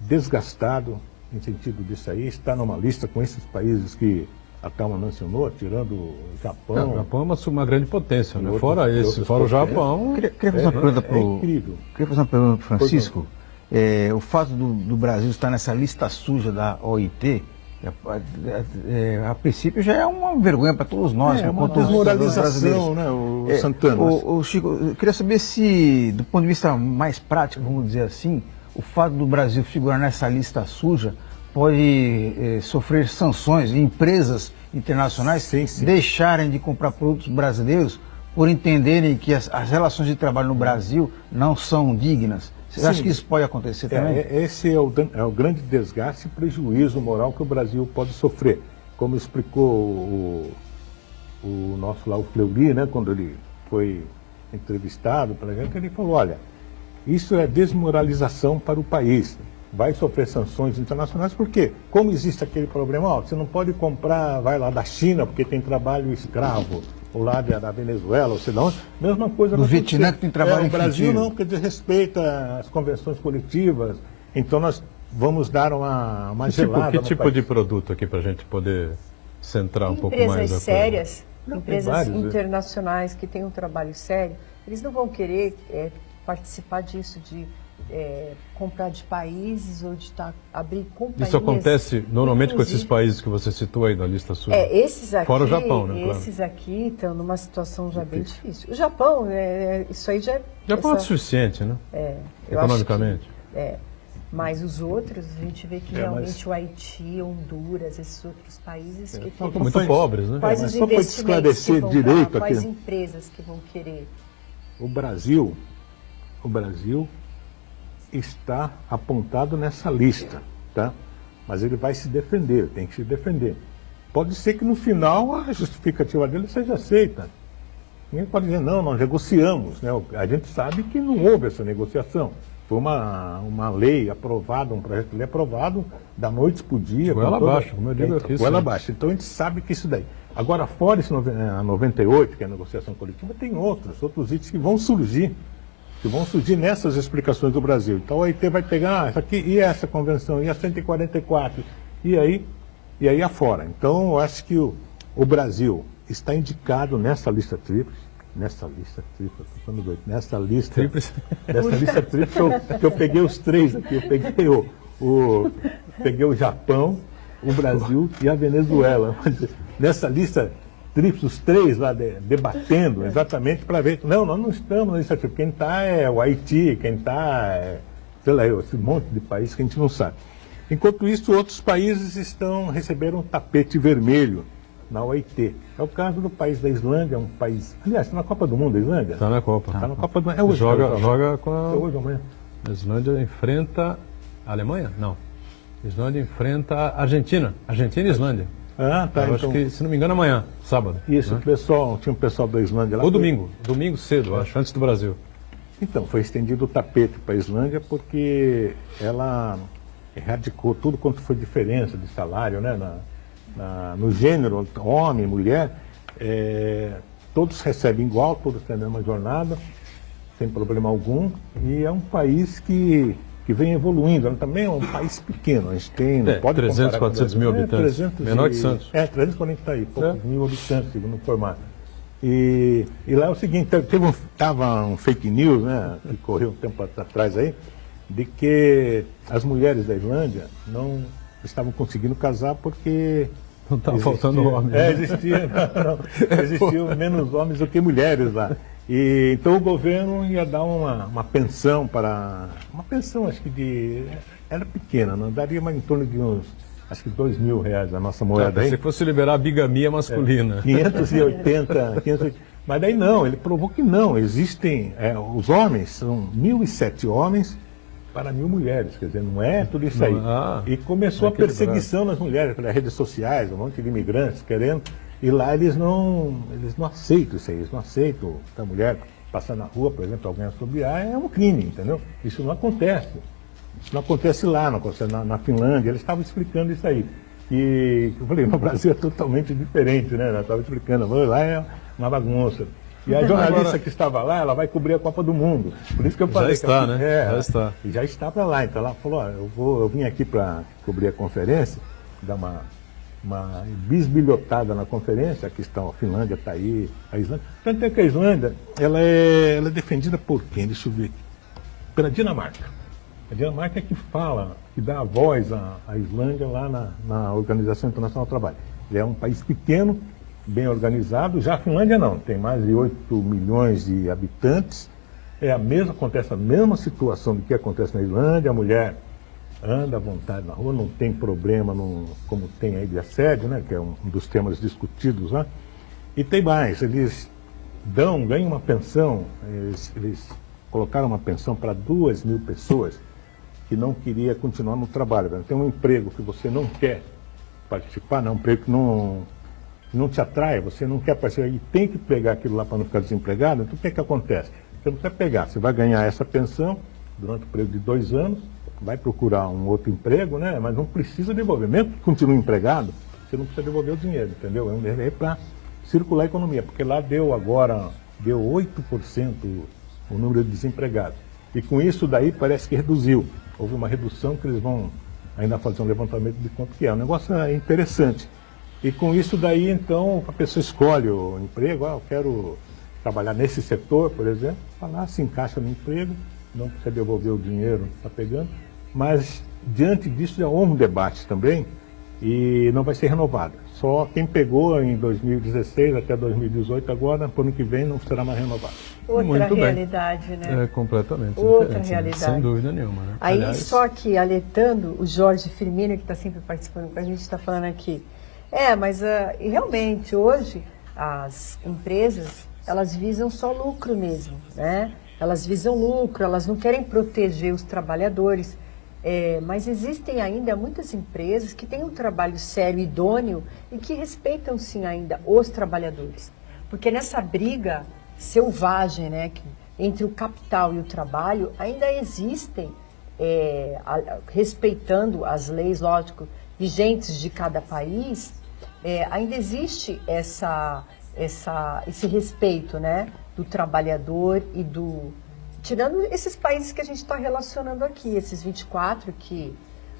desgastado em sentido disso aí, está numa lista com esses países que a Thelma mencionou, tirando o Japão. O Japão é uma grande potência, né? Fora o Japão... Queria fazer uma pergunta para o Francisco. O fato do Brasil estar nessa lista suja da OIT, a princípio já é uma vergonha para todos nós. É uma desmoralização, né, Santana? Chico, eu queria saber se, do ponto de vista mais prático, vamos dizer assim, o fato do Brasil figurar nessa lista suja pode sofrer sanções e empresas internacionais deixarem de comprar produtos brasileiros por entenderem que as relações de trabalho no Brasil não são dignas. Você acha que isso pode acontecer também? Esse é o grande desgaste e prejuízo moral que o Brasil pode sofrer. Como explicou o nosso lá, o Fleury, né, quando ele foi entrevistado pela gente, ele falou, olha, isso é desmoralização para o país. Vai sofrer sanções internacionais, porque como existe aquele problema, ó, você não pode comprar, vai lá da China, porque tem trabalho escravo, ou lá da Venezuela, ou sei lá, mesma coisa no Vietnã que tem trabalho no Brasil infantil. não, porque desrespeita as convenções coletivas, então nós vamos dar uma gelada. Que tipo de produto aqui para a gente poder centrar um pouco mais? Empresas sérias, Não, empresas vários, internacionais que têm um trabalho sério, eles não vão querer participar disso, de comprar de países ou de abrir companhias. Isso acontece normalmente com esses inclusive, países que você citou aí na lista sua? Esses aqui, fora o Japão, né? Claro. Esses aqui estão numa situação já bem difícil. O Japão, isso aí já é... Japão é suficiente, né? Eu acho economicamente. que, mas os outros, a gente vê que realmente o Haiti, Honduras, esses outros países que são muito pobres, né? Quais Mas os só para investimentos esclarecer que vão direito dar, quais aqui. empresas que vão querer. O Brasil está apontado nessa lista, tá? Mas ele vai se defender, tem que se defender. Pode ser que no final a justificativa dele seja aceita. Ninguém pode dizer, não, nós negociamos, né? A gente sabe que não houve essa negociação. Foi uma lei aprovada, um projeto de lei aprovado da noite para o dia. Goela abaixo, como eu digo aqui. Goela abaixo. Então a gente sabe que isso daí. Agora, fora esse 98, que é a negociação coletiva, tem outros itens que vão surgir nessas explicações do Brasil. Então a OIT vai pegar, isso aqui, e essa convenção, e a 144, e aí afora. Então eu acho que o Brasil está indicado nessa lista tríplice, que eu peguei os três aqui, eu peguei o Japão, o Brasil e a Venezuela. Nessa lista tríplice, os três lá debatendo exatamente para ver, não, nós não estamos na lista tríplice, quem está é o Haiti, quem está sei lá, esse monte de países que a gente não sabe. Enquanto isso, outros países receberam um tapete vermelho na OIT. É o caso do país da Islândia, um país... Aliás, está na Copa do Mundo a Islândia? Está na Copa. Está na Copa do Mundo. É hoje. Joga com a... É hoje ou amanhã? A Islândia enfrenta a Alemanha? Não. A Islândia enfrenta a Argentina. Argentina e Islândia. Ah, tá. Eu acho que, se não me engano, amanhã, sábado. Isso, né? Tinha um pessoal da Islândia lá. Ou domingo cedo, acho, antes do Brasil. Então, foi estendido o tapete para a Islândia porque ela erradicou tudo quanto foi diferença de salário, né? No gênero, homem, mulher, todos recebem igual, todos têm a mesma jornada, sem problema algum, e é um país que vem evoluindo. Também é um país pequeno, a gente tem, não pode 300, 400 mil habitantes, menor que Santos. 340 e poucos mil habitantes, segundo o formato. E lá é o seguinte, estava um fake news, né, que correu um tempo atrás aí, de que as mulheres da Islândia não estavam conseguindo casar porque... Não estava faltando homens. Existiam menos homens do que mulheres lá. E então o governo ia dar uma pensão para... Uma pensão, acho que era pequena, não daria mais em torno de uns, acho que R$2.000 a nossa moeda aí. Se fosse liberar a bigamia masculina. 580, mas daí não, ele provou que não, existem, os homens, são 1.007 homens para 1.000 mulheres, quer dizer, não é tudo isso aí. E começou a perseguição nas mulheres, pelas redes sociais, um monte de imigrantes querendo, e lá eles não aceitam isso aí, eles não aceitam a mulher passar na rua, por exemplo, alguém assobiar, é um crime, entendeu? Isso não acontece. Isso não acontece lá, não acontece na Finlândia, eles estavam explicando isso aí. E eu falei, no Brasil é totalmente diferente, né? Ela estava explicando, lá é uma bagunça. E a jornalista que estava lá, ela vai cobrir a Copa do Mundo. Por isso que eu falei. Já está, né? Já está. E já está para lá. Então ela falou, eu vim aqui para cobrir a conferência, dar uma bisbilhotada na conferência. Aqui está a Finlândia, está aí, a Islândia. Tanto é que a Islândia, ela é defendida por quem? Deixa eu ver. Pela Dinamarca. A Dinamarca é que fala, que dá a voz à Islândia lá na Organização Internacional do Trabalho. Ele é um país pequeno, bem organizado. Já a Finlândia não, tem mais de 8 milhões de habitantes. Acontece a mesma situação do que acontece na Islândia. A mulher anda à vontade na rua, não tem problema, como tem aí de assédio, né, que é um dos temas discutidos lá. E tem mais, eles ganham uma pensão, eles colocaram uma pensão para 2.000 pessoas que não queria continuar no trabalho. Tem um emprego que você não quer participar, um emprego que não te atrai, você não quer participar e tem que pegar aquilo lá para não ficar desempregado, então o que acontece? Você não precisa pegar, você vai ganhar essa pensão durante o período de 2 anos, vai procurar um outro emprego, né? Mas não precisa devolver, mesmo que continue empregado, você não precisa devolver o dinheiro, entendeu? É para circular a economia, porque lá deu 8% o número de desempregados. E com isso daí parece que reduziu. Houve uma redução que eles vão ainda fazer um levantamento de quanto que é. O negócio é interessante. E com isso daí, então, a pessoa escolhe o emprego, eu quero trabalhar nesse setor, por exemplo, lá se encaixa no emprego, não precisa devolver o dinheiro que está pegando, mas diante disso já houve um debate também e não vai ser renovado. Só quem pegou em 2016 até 2018, agora, para o ano que vem, não será mais renovado. Outra Muito realidade, bem. né? É completamente Outra diferente, realidade. Sem dúvida nenhuma. Né? Aí, Aliás, só que alertando, o Jorge Firmino, que está sempre participando com a gente, está falando aqui. Mas realmente, hoje, as empresas, elas visam só lucro mesmo, né? Elas visam lucro, elas não querem proteger os trabalhadores. Mas existem ainda muitas empresas que têm um trabalho sério, idôneo e que respeitam sim ainda os trabalhadores. Porque nessa briga selvagem, né, entre o capital e o trabalho, ainda existem, respeitando as leis, lógico, vigentes de cada país, ainda existe esse respeito, né, do trabalhador e do... Tirando esses países que a gente está relacionando aqui, esses 24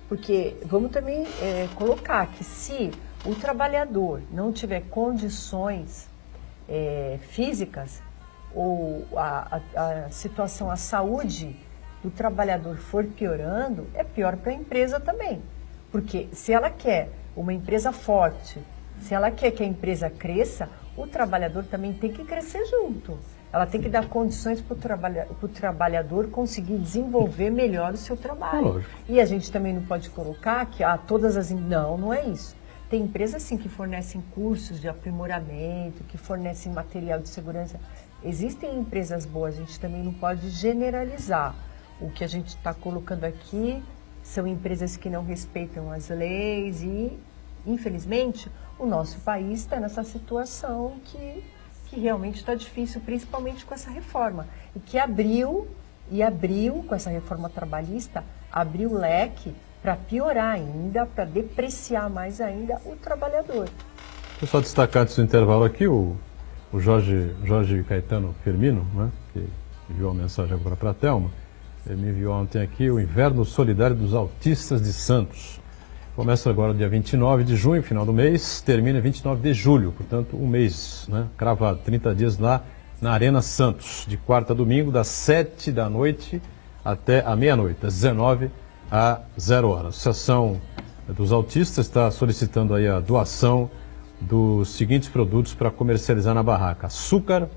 porque vamos também colocar que se o trabalhador não tiver condições físicas ou a situação, a saúde do trabalhador for piorando, é pior para a empresa também. Porque se ela quer uma empresa forte, se ela quer que a empresa cresça, o trabalhador também tem que crescer junto. Ela tem que dar condições para o trabalhador conseguir desenvolver melhor o seu trabalho. Lógico. E a gente também não pode colocar que todas as... Não é isso. Tem empresas, sim, que fornecem cursos de aprimoramento, que fornecem material de segurança. Existem empresas boas, a gente também não pode generalizar. O que a gente está colocando aqui são empresas que não respeitam as leis e, infelizmente, o nosso país está nessa situação que realmente está difícil, principalmente com essa reforma. E que abriu, com essa reforma trabalhista, abriu o leque para piorar ainda, para depreciar mais ainda o trabalhador. Deixa eu só destacar antes do intervalo aqui o Jorge Caetano Firmino, né, que enviou uma mensagem agora para a Thelma. Ele me enviou ontem aqui o Inverno Solidário dos Autistas de Santos. Começa agora dia 29 de junho, final do mês, termina 29 de julho, portanto, um mês, né, cravado, 30 dias lá na Arena Santos, de quarta a domingo, das 7 da noite até a meia-noite, das 19 a 0 horas. A Associação dos Autistas está solicitando aí a doação dos seguintes produtos para comercializar na barraca: açúcar,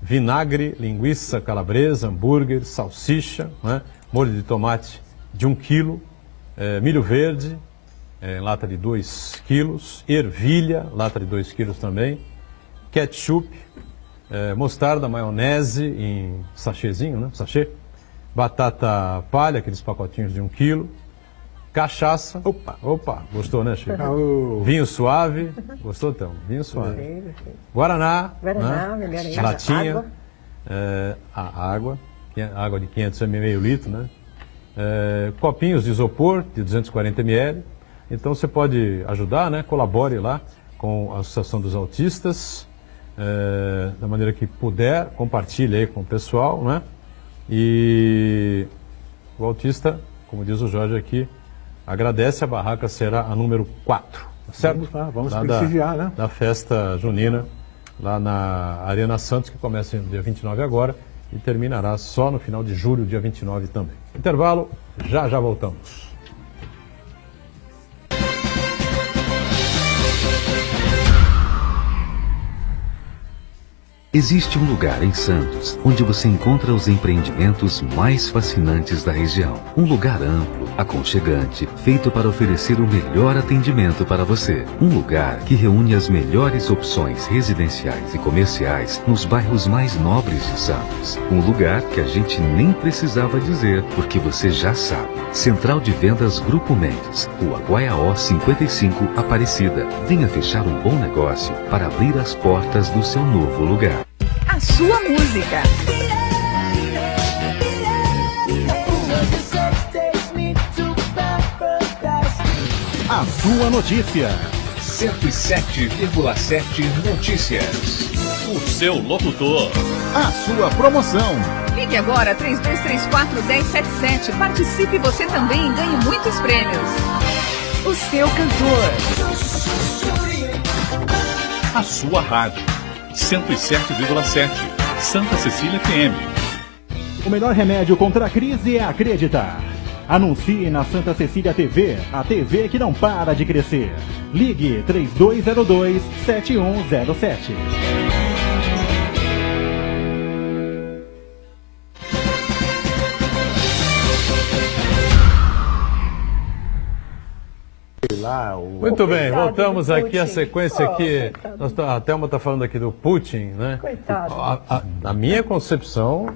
vinagre, linguiça calabresa, hambúrguer, salsicha, né, molho de tomate de 1 quilo, milho verde, lata de 2 quilos, ervilha, lata de 2 quilos também, ketchup, mostarda, maionese em sachêzinho, né, sachê, batata palha, aqueles pacotinhos de 1 quilo, cachaça, opa, gostou, né, Chico? Vinho suave, gostou, então? Vinho suave. Guaraná, né? Latinha, água de 500 ml, meio litro, né? Copinhos de isopor de 240 ml. Então você pode ajudar, né? Colabore lá com a Associação dos Autistas, da maneira que puder, compartilhe aí com o pessoal, né? E o autista, como diz o Jorge aqui, agradece, a barraca será a número 4, certo? Vamos prestigiar, né? Da festa junina, lá na Arena Santos, que começa no dia 29 agora e terminará só no final de julho, dia 29 também. Intervalo, já voltamos. Existe um lugar em Santos onde você encontra os empreendimentos mais fascinantes da região. Um lugar amplo, aconchegante, feito para oferecer o melhor atendimento para você. Um lugar que reúne as melhores opções residenciais e comerciais nos bairros mais nobres de Santos. Um lugar que a gente nem precisava dizer, porque você já sabe. Central de Vendas Grupo Mendes, Rua Guaiaó 55, Aparecida. Venha fechar um bom negócio para abrir as portas do seu novo lugar. A sua música. A sua notícia. 107,7 Notícias. O seu locutor. A sua promoção. Ligue agora 3234-1077. Participe você também e ganhe muitos prêmios. O seu cantor. A sua rádio. 107,7 Santa Cecília FM. O melhor remédio contra a crise é acreditar. Anuncie na Santa Cecília TV, a TV que não para de crescer. Ligue 3202-7107. Muito bem, Coitado voltamos do aqui à Putin. sequência aqui. Coitado. A Thelma está falando aqui do Putin, né? Coitado. A minha concepção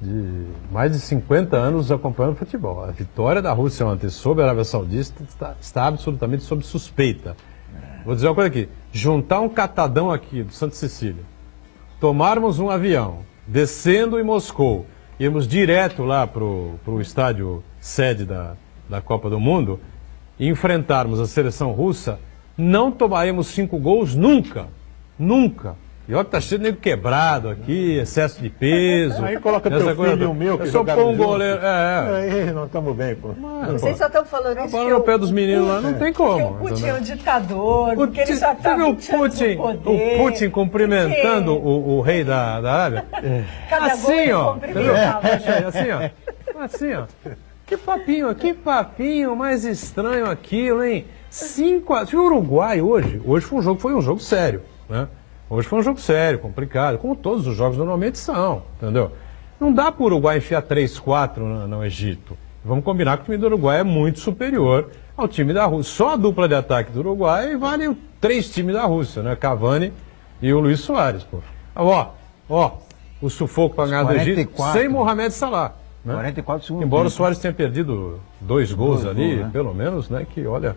de mais de 50 anos acompanhando futebol. A vitória da Rússia ontem sobre a Arábia Saudita está absolutamente sob suspeita. Vou dizer uma coisa aqui. Juntar um catadão aqui do Santa Cecília, tomarmos um avião, descendo em Moscou, irmos direto lá para o estádio sede da Copa do Mundo, e enfrentarmos a seleção russa, não tomaremos 5 gols nunca. Nunca. E olha que tá cheio de nego quebrado aqui, excesso de peso. Aí coloca teu filho e o meu, que eu só jogaram põe um junto. goleiro. Aí não estamos bem, pô. Vocês só estão falando A isso bola porque no pé dos meninos lá não tem como. o Putin é entendeu? um ditador, porque ele só está Você viu o Putin cumprimentando o rei da Arábia? Cada gol Assim, ele ó. cumprimentava, né? Assim, ó. Assim, ó. Que papinho mais estranho aquilo, hein? 5-1. O Uruguai hoje foi um jogo sério, né? Hoje foi um jogo sério, complicado, como todos os jogos normalmente são, entendeu? Não dá para o Uruguai enfiar 3-4 no Egito. Vamos combinar que o time do Uruguai é muito superior ao time da Rússia. Só a dupla de ataque do Uruguai vale 3 times da Rússia, né? Cavani e o Luiz Soares, pô. Ó, o sufoco para ganhar do Egito sem Mohamed Salah. Né? 44 segundos. Embora o Soares tenha perdido 2 gols ali, gols, né? pelo menos, né? Que, olha,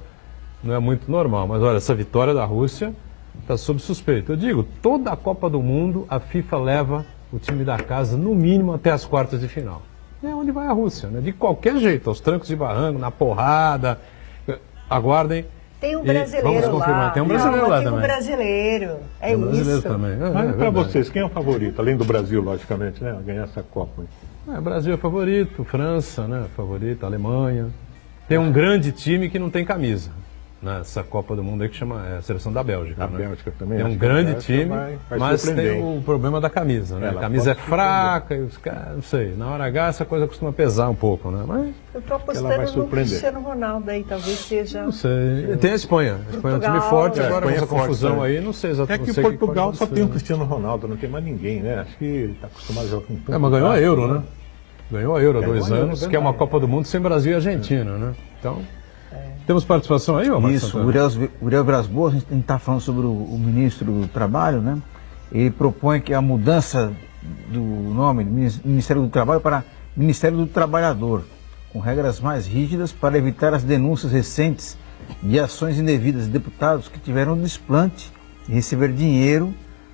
não é muito normal. Mas, olha, essa vitória da Rússia está sob suspeita. Eu digo, toda a Copa do Mundo, a FIFA leva o time da casa, no mínimo, até as quartas de final. É onde vai a Rússia, né? De qualquer jeito, aos trancos de barranco, na porrada. Aguardem. Tem um E brasileiro vamos confirmar. lá. Tem um brasileiro lá tem também. um brasileiro. É Tem um brasileiro isso. também. Mas para verdade. vocês, quem é o favorito? Além do Brasil, logicamente, né? A ganhar essa Copa. Hein? Brasil é favorito, França, né? Favorito, Alemanha. Tem um grande time que não tem camisa nessa Copa do Mundo aí que chama a seleção da Bélgica. A né? Bélgica também. Tem um acho que a grande Bélgica time, vai mas surpreender, tem hein? o problema da camisa, né? Ela A camisa é pode fraca e os caras, não sei, na hora H essa coisa costuma pesar um pouco, né? Mas, Eu estou Ela vai apostando no surpreender. Cristiano Ronaldo aí, talvez seja. não sei. Tem a Espanha. A Espanha é um time Portugal, forte, é, agora com Espanha essa é forte confusão também. aí, não sei É exatamente. que não sei Portugal pode só tem o acontecer. Cristiano Ronaldo, não tem mais ninguém, né? Acho que ele está acostumado a jogar com tanto Mas ganhou a craque, Euro, né? Ganhou a Euro há Ganhou 2 a Euro, anos, é que é uma verdade. Copa do Mundo sem Brasil e Argentina, né? Então, temos participação aí, ô Marcos Isso, Santana? o Uriel Bras Boas, a gente está falando sobre o ministro do Trabalho, né? Ele propõe que a mudança do nome do Ministério do Trabalho para Ministério do Trabalhador, com regras mais rígidas para evitar as denúncias recentes de ações indevidas de deputados que tiveram desplante de receber dinheiro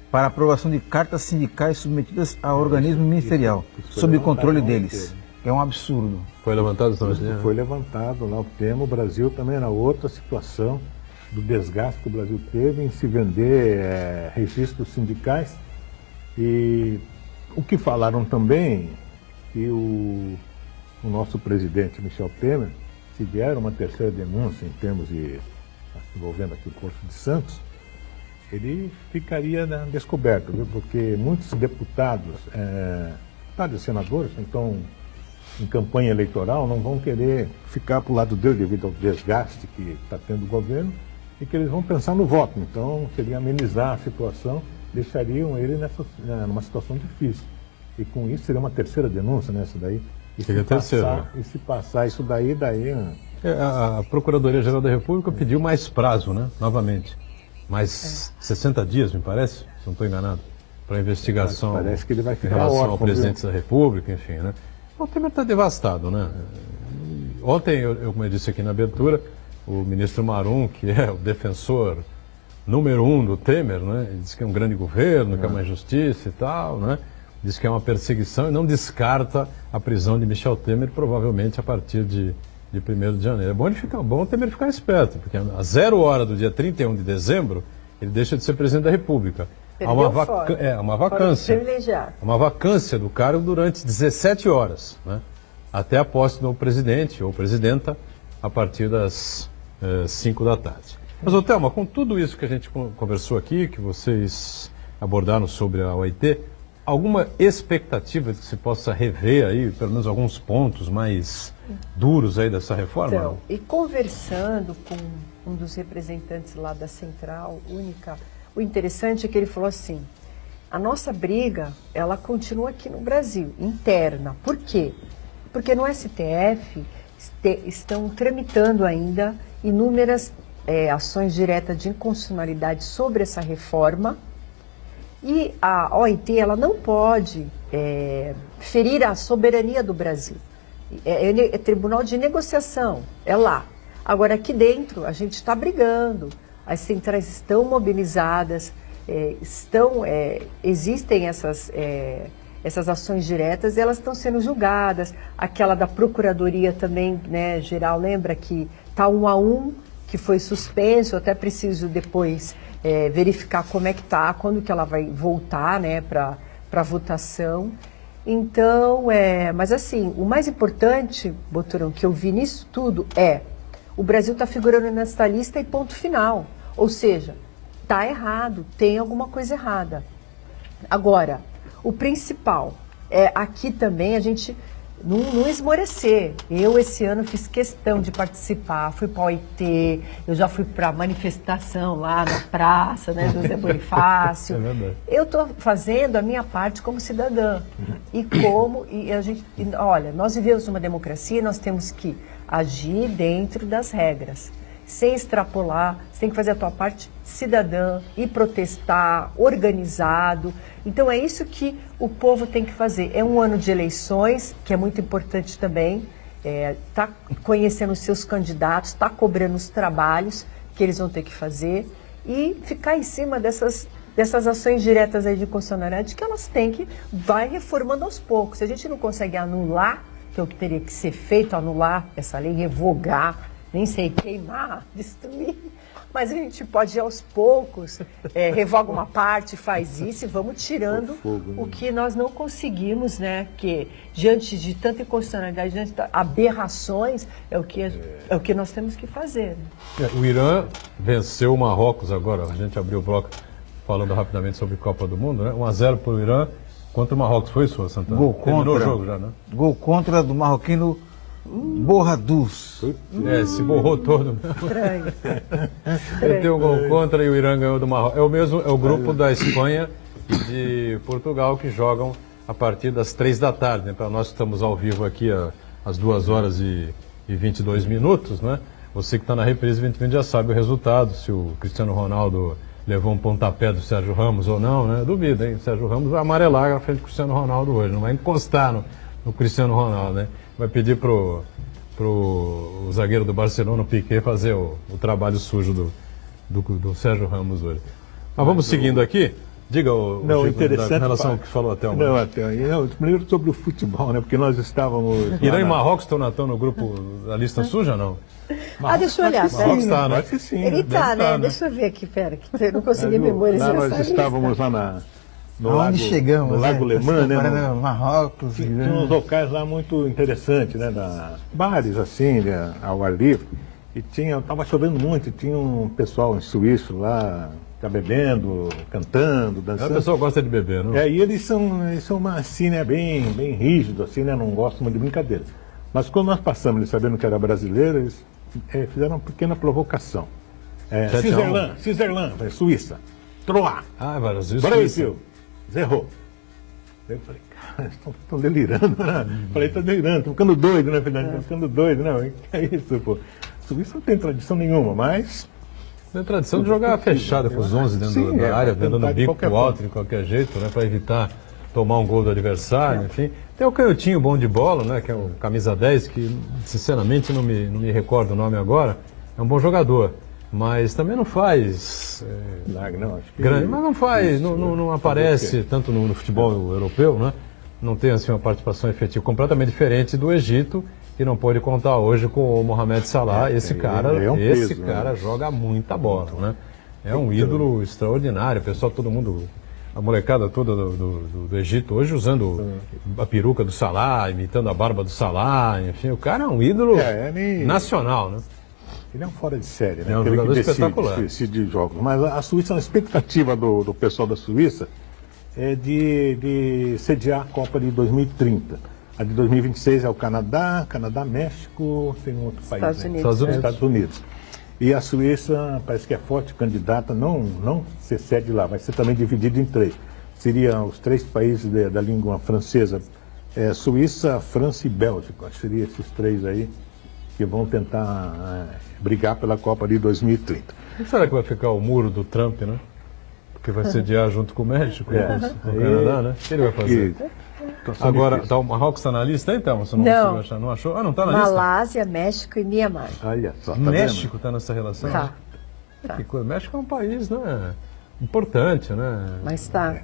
para aprovação de cartas sindicais submetidas a organismo ministerial, isso foi sob o levantado controle ontem. deles. É um absurdo. Foi levantado esse Isso foi levantado lá o tema. O Brasil também era outra situação do desgaste que o Brasil teve em se vender registros sindicais. E o que falaram também, que o nosso presidente Michel Temer, se vier uma terceira denúncia em termos de envolvendo aqui o Porto de Santos, ele ficaria descoberto, viu? Porque muitos deputados, senadores, então em campanha eleitoral, não vão querer ficar para o lado dele devido ao desgaste que está tendo o governo e que eles vão pensar no voto. Então, seria amenizar a situação deixariam ele numa situação difícil. E com isso seria uma terceira denúncia, né, isso daí? Seria terceira. E se passar isso daí... A Procuradoria-Geral da República pediu mais prazo, né, novamente. Mais 60 dias, me parece, se não estou enganado, para investigação. Parece que ele vai ficar em relação órfão, ao presidente da República, enfim, né? O Temer está devastado, né? Ontem, como eu disse aqui na abertura, o ministro Marum, que é o defensor número 1 do Temer, né? Ele disse que é um grande governo, que é uma injustiça e tal, né? Diz que é uma perseguição e não descarta a prisão de Michel Temer, provavelmente a partir de 1º de janeiro. É bom o Temer ficar esperto, porque a 0 hora do dia 31 de dezembro, ele deixa de ser presidente da República. Há uma vacância. Uma vacância do cargo durante 17 horas, né? Até a posse do presidente ou presidenta a partir das 5 da tarde. Mas, Thelma, com tudo isso que a gente conversou aqui, que vocês abordaram sobre a OIT, alguma expectativa de que se possa rever aí, pelo menos alguns pontos mais duros aí dessa reforma? Então, e conversando com um dos representantes lá da Central Única, o interessante é que ele falou assim, a nossa briga, ela continua aqui no Brasil, interna. Por quê? Porque no STF estão tramitando ainda inúmeras ações diretas de inconstitucionalidade sobre essa reforma e a OIT ela não pode ferir a soberania do Brasil. É tribunal de negociação, é lá. Agora, aqui dentro, a gente está brigando, as centrais estão mobilizadas, existem essas ações diretas, elas estão sendo julgadas. Aquela da Procuradoria também, né, geral, lembra que está 1 a 1, que foi suspenso, eu até preciso depois verificar como é que está, quando que ela vai voltar, né, para votação. Então, mas assim, o mais importante, Boturão, que eu vi nisso tudo o Brasil está figurando nessa lista e ponto final. Ou seja, está errado, tem alguma coisa errada. Agora, o principal aqui também a gente não esmorecer. Eu, esse ano, fiz questão de participar, fui para a OIT, eu já fui para a manifestação lá na praça, né, do Zé Bonifácio. Eu estou fazendo a minha parte como cidadã. Olha, nós vivemos numa democracia, nós temos que agir dentro das regras, sem extrapolar, você tem que fazer a tua parte cidadã e protestar, organizado. Então é isso que o povo tem que fazer. É um ano de eleições, que é muito importante também, tá conhecendo os seus candidatos, está cobrando os trabalhos que eles vão ter que fazer e ficar em cima dessas ações diretas aí de constitucionalidade que elas têm que vai reformando aos poucos. Se a gente não consegue anular, que é o que teria que ser feito, anular essa lei, revogar, nem sei, queimar, destruir, mas a gente pode ir aos poucos, revoga uma parte, faz isso e vamos tirando o que nós não conseguimos, né? Que diante de tanta inconstitucionalidade, diante de aberrações, é o que nós temos que fazer. Né? O Irã venceu o Marrocos agora, a gente abriu o bloco falando rapidamente sobre Copa do Mundo, né? 1-0 para o Irã contra o Marrocos, foi isso, Santana? Gol contra. Terminou o jogo já, né? Gol contra do marroquino Borradus. Se borrou todo. Estranho. Ele tem um gol contra e o Irã ganhou do Marrocos. É o grupo da Espanha e de Portugal que jogam a partir das 3 da tarde. Né? Para nós que estamos ao vivo aqui às 2 horas e 22 minutos, né? Você que está na reprise 2020 já sabe o resultado, se o Cristiano Ronaldo levou um pontapé do Sérgio Ramos ou não, né? Duvido, hein? O Sérgio Ramos vai amarelar na frente do Cristiano Ronaldo hoje, não vai encostar no Cristiano Ronaldo, né? Vai pedir pro zagueiro do Barcelona, o Piqué, fazer o trabalho sujo do Sérgio Ramos hoje. Mas vamos seguindo aqui. Diga o Chico, interessante, em relação ao que falou até o primeiro sobre o futebol, né? Porque nós estávamos... Irã e Marrocos estão no grupo da lista suja, não? Deixa eu olhar. Marrocos está, né? Ele está, né? Deixa eu ver aqui, pera, que eu não consegui memorizar. Nós estávamos lá no Lago Lemã, né? Marrocos. Tinha uns locais lá muito interessantes, né? Bares assim, né? Ao ar livre. E estava chovendo muito, e tinha um pessoal em suíço lá, tá bebendo, cantando, dançando. O pessoal gosta de beber, não? E eles são assim, né? Bem rígidos, assim, né? Não gostam muito de brincadeira. Mas quando nós passamos, eles sabendo que era brasileiro, eles fizeram uma pequena provocação. Switzerland, Suíça. Troá. Ah, Brasil. Brasil. Zerrou. Eu falei, cara, estão delirando, né? Falei, estão delirando, estão ficando doido, né, Fernando? Estão ficando doido, não. Que é isso, pô? Suíça não tem tradição nenhuma, mas. Tem tradição de jogar fechada com os 11 dentro da área, dando bico alto de qualquer jeito, né? Para evitar tomar um gol do adversário, enfim. Tem o canhotinho bom de bola, né? Que é o camisa 10, que sinceramente não me recordo o nome agora. É um bom jogador. Mas também não faz não, acho que grande, mas não faz, não aparece tanto no futebol europeu, né? Não tem assim uma participação efetiva completamente diferente do Egito, que não pode contar hoje com o Mohamed Salah. Esse cara joga muita bola, né? É um ídolo extraordinário. O pessoal, todo mundo, a molecada toda do Egito hoje usando a peruca do Salah, imitando a barba do Salah, enfim, o cara é um ídolo nacional, né? Ele é um fora de série, né? É um Aquele jogador que espetacular. decide jogos. Mas a Suíça, a expectativa do pessoal da Suíça é de sediar a Copa de 2030. A de 2026 é o Canadá, México, tem um outro país. Estados Unidos. E a Suíça parece que é forte candidata, não ser sede lá, vai ser também dividido em 3. Seriam os 3 países da língua francesa, Suíça, França e Bélgica. Acho que seriam esses 3 aí que vão tentar brigar pela Copa de 2030. E será que vai ficar o muro do Trump, né? Porque vai sediar junto com o México, com o Canadá, né? O que ele vai fazer? Agora, o Marrocos está na lista, então? Você não achar? Não achou? Ah, não está na lista? Malásia, México e Mianmar. Olha só, México está nessa relação? Tá. Que coisa. México é um país, né? Importante, né? Mas está.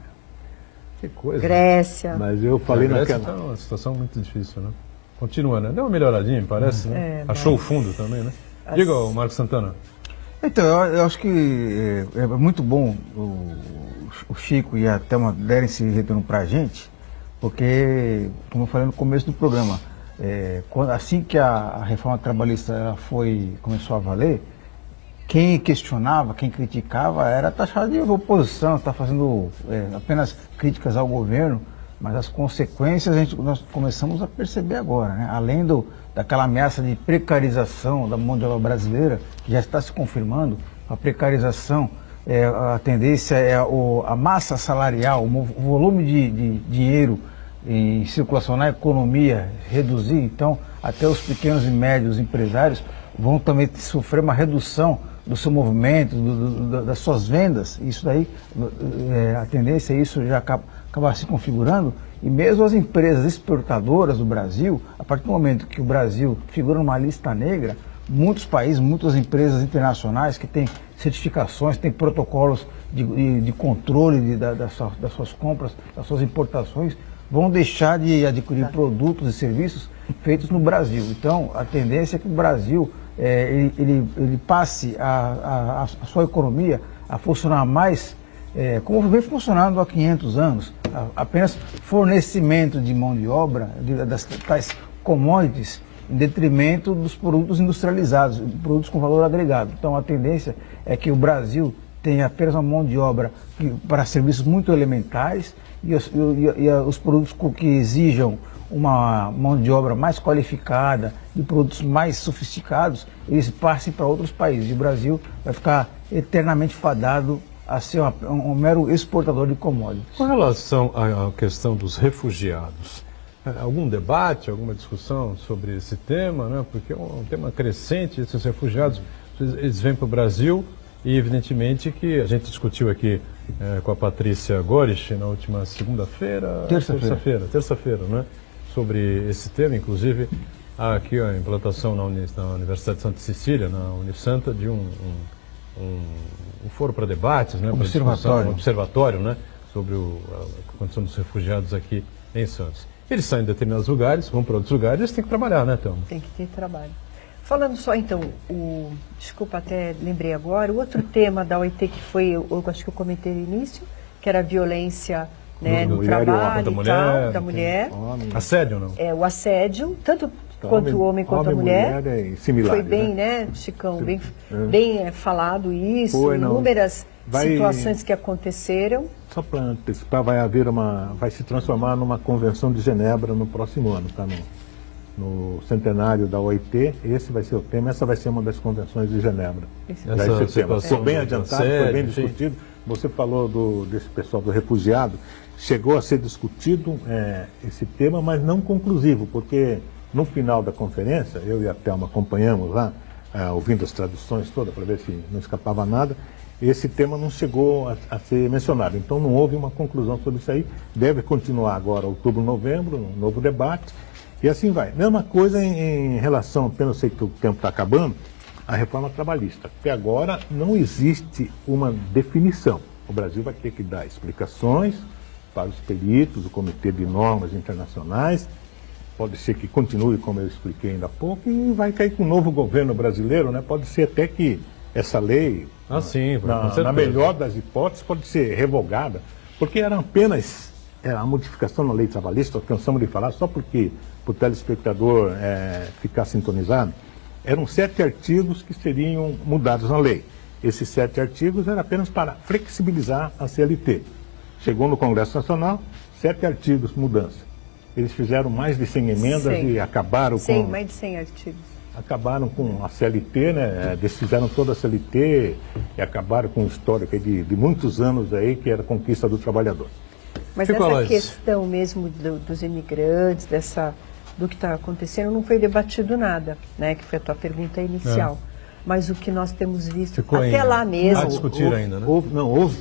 Que coisa. Grécia. Mas eu falei naquela... Está uma situação muito difícil, né? Continua, né? Deu uma melhoradinha, parece, né? Achou o fundo também, né? Diga, Marcos Santana. Então, eu acho que é muito bom o Chico e a Thelma derem esse retorno para a gente, porque, como eu falei no começo do programa, assim que a reforma trabalhista começou a valer, quem questionava, quem criticava era taxado de oposição, está fazendo apenas críticas ao governo, mas as consequências nós começamos a perceber agora, né? Além daquela ameaça de precarização da mão de obra brasileira, que já está se confirmando, a precarização, a tendência é a massa salarial, o volume de dinheiro em circulação na economia reduzir, então até os pequenos e médios empresários vão também sofrer uma redução do seu movimento, das suas vendas. Isso daí, a tendência é isso já acabar se configurando, e mesmo as empresas exportadoras do Brasil, a partir do momento que o Brasil figura numa lista negra, muitos países, muitas empresas internacionais que têm certificações, têm protocolos de controle das suas compras, das suas importações, vão deixar de adquirir produtos e serviços feitos no Brasil. Então, a tendência é que o Brasil ele passe a sua economia a funcionar mais como vem funcionando há 500 anos, apenas fornecimento de mão de obra, das tais commodities, em detrimento dos produtos industrializados, produtos com valor agregado. Então a tendência é que o Brasil tenha apenas uma mão de obra para serviços muito elementares e os produtos que exijam uma mão de obra mais qualificada e produtos mais sofisticados, eles passem para outros países. E o Brasil vai ficar eternamente fadado a ser um mero exportador de commodities. Com relação à questão dos refugiados, algum debate, alguma discussão sobre esse tema, né? Porque é um tema crescente, esses refugiados, eles vêm para o Brasil e evidentemente que a gente discutiu aqui com a Patrícia Gorisch na última terça-feira, né? Sobre esse tema, inclusive há aqui a implantação na Universidade de Santa Cecília, na Unisanta, de um foro para debates, né, um observatório, né, sobre a condição dos refugiados aqui em Santos. Eles saem de determinados lugares, vão para outros lugares, eles têm que trabalhar, né, Thelma? Tem que ter trabalho. Falando só então, desculpa, até lembrei agora, o outro tema da OIT que foi, eu acho que eu comentei no início, que era a violência, né, no trabalho da mulher. Assédio, não? O assédio, tanto quanto o homem quanto a mulher. Similar, foi bem, né, Chicão, bem falado isso, inúmeras situações que aconteceram. Só para antecipar, vai se transformar numa convenção de Genebra no próximo ano também. No centenário da OIT, esse vai ser o tema, essa vai ser uma das convenções de Genebra. Foi bem adiantado, foi bem discutido, você falou desse pessoal do refugiado, chegou a ser discutido esse tema, mas não conclusivo, porque no final da conferência, eu e a Thelma acompanhamos lá, ouvindo as traduções todas para ver se não escapava nada, esse tema não chegou a ser mencionado. Então não houve uma conclusão sobre isso aí, deve continuar agora outubro, novembro, um novo debate, e assim vai. Mesma coisa em relação, apenas sei que o tempo está acabando, a reforma trabalhista. Até agora não existe uma definição. O Brasil vai ter que dar explicações para os peritos, o Comitê de Normas Internacionais. Pode ser que continue, como eu expliquei ainda há pouco, e vai cair com um novo governo brasileiro, né? Pode ser até que essa lei, na melhor das hipóteses, pode ser revogada, porque era apenas a modificação na lei trabalhista, cansamos de falar, só porque para o telespectador ficar sintonizado, eram 7 artigos que seriam mudados na lei. Esses 7 artigos eram apenas para flexibilizar a CLT. Chegou no Congresso Nacional, 7 artigos mudança. Eles fizeram mais de 100 emendas e acabaram com... mais de 100 artigos. Acabaram com a CLT, né? Desfizeram toda a CLT e acabaram com o histórico de muitos anos aí, que era a conquista do trabalhador. Mas essa questão mesmo dos imigrantes, do que está acontecendo, não foi debatido nada, né? Que foi a tua pergunta inicial. Mas o que nós temos visto até lá mesmo... A discutir ainda, né?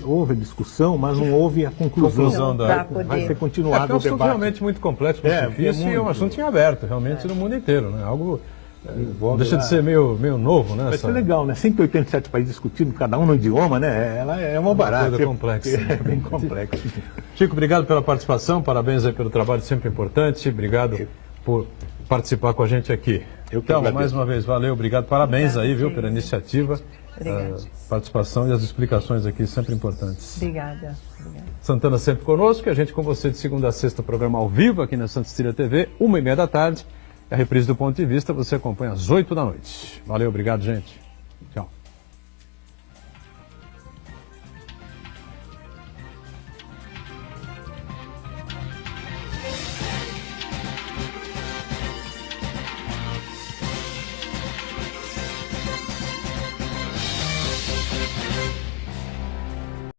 Houve discussão, mas não houve a conclusão. Vai ser continuado o debate. É um assunto realmente muito complexo, muito difícil, e é um assunto em aberto, realmente, no mundo inteiro, né? Algo... deixa de ser meio novo, né? Vai ser legal, né? 187 países discutindo, cada um no idioma, né? Ela é uma barata. Coisa complexa. É bem complexo. Chico, obrigado pela participação, parabéns aí pelo trabalho sempre importante, obrigado por participar com a gente aqui. Thelma, mais uma vez, valeu, obrigado, parabéns aí, viu, pela iniciativa, participação e as explicações aqui sempre importantes. Obrigada. Santana sempre conosco, e a gente com você de segunda a sexta, programa ao vivo aqui na Santa Cecília TV, 1h30 da tarde. A reprise do Ponto de Vista você acompanha às 8 da noite. Valeu, obrigado, gente.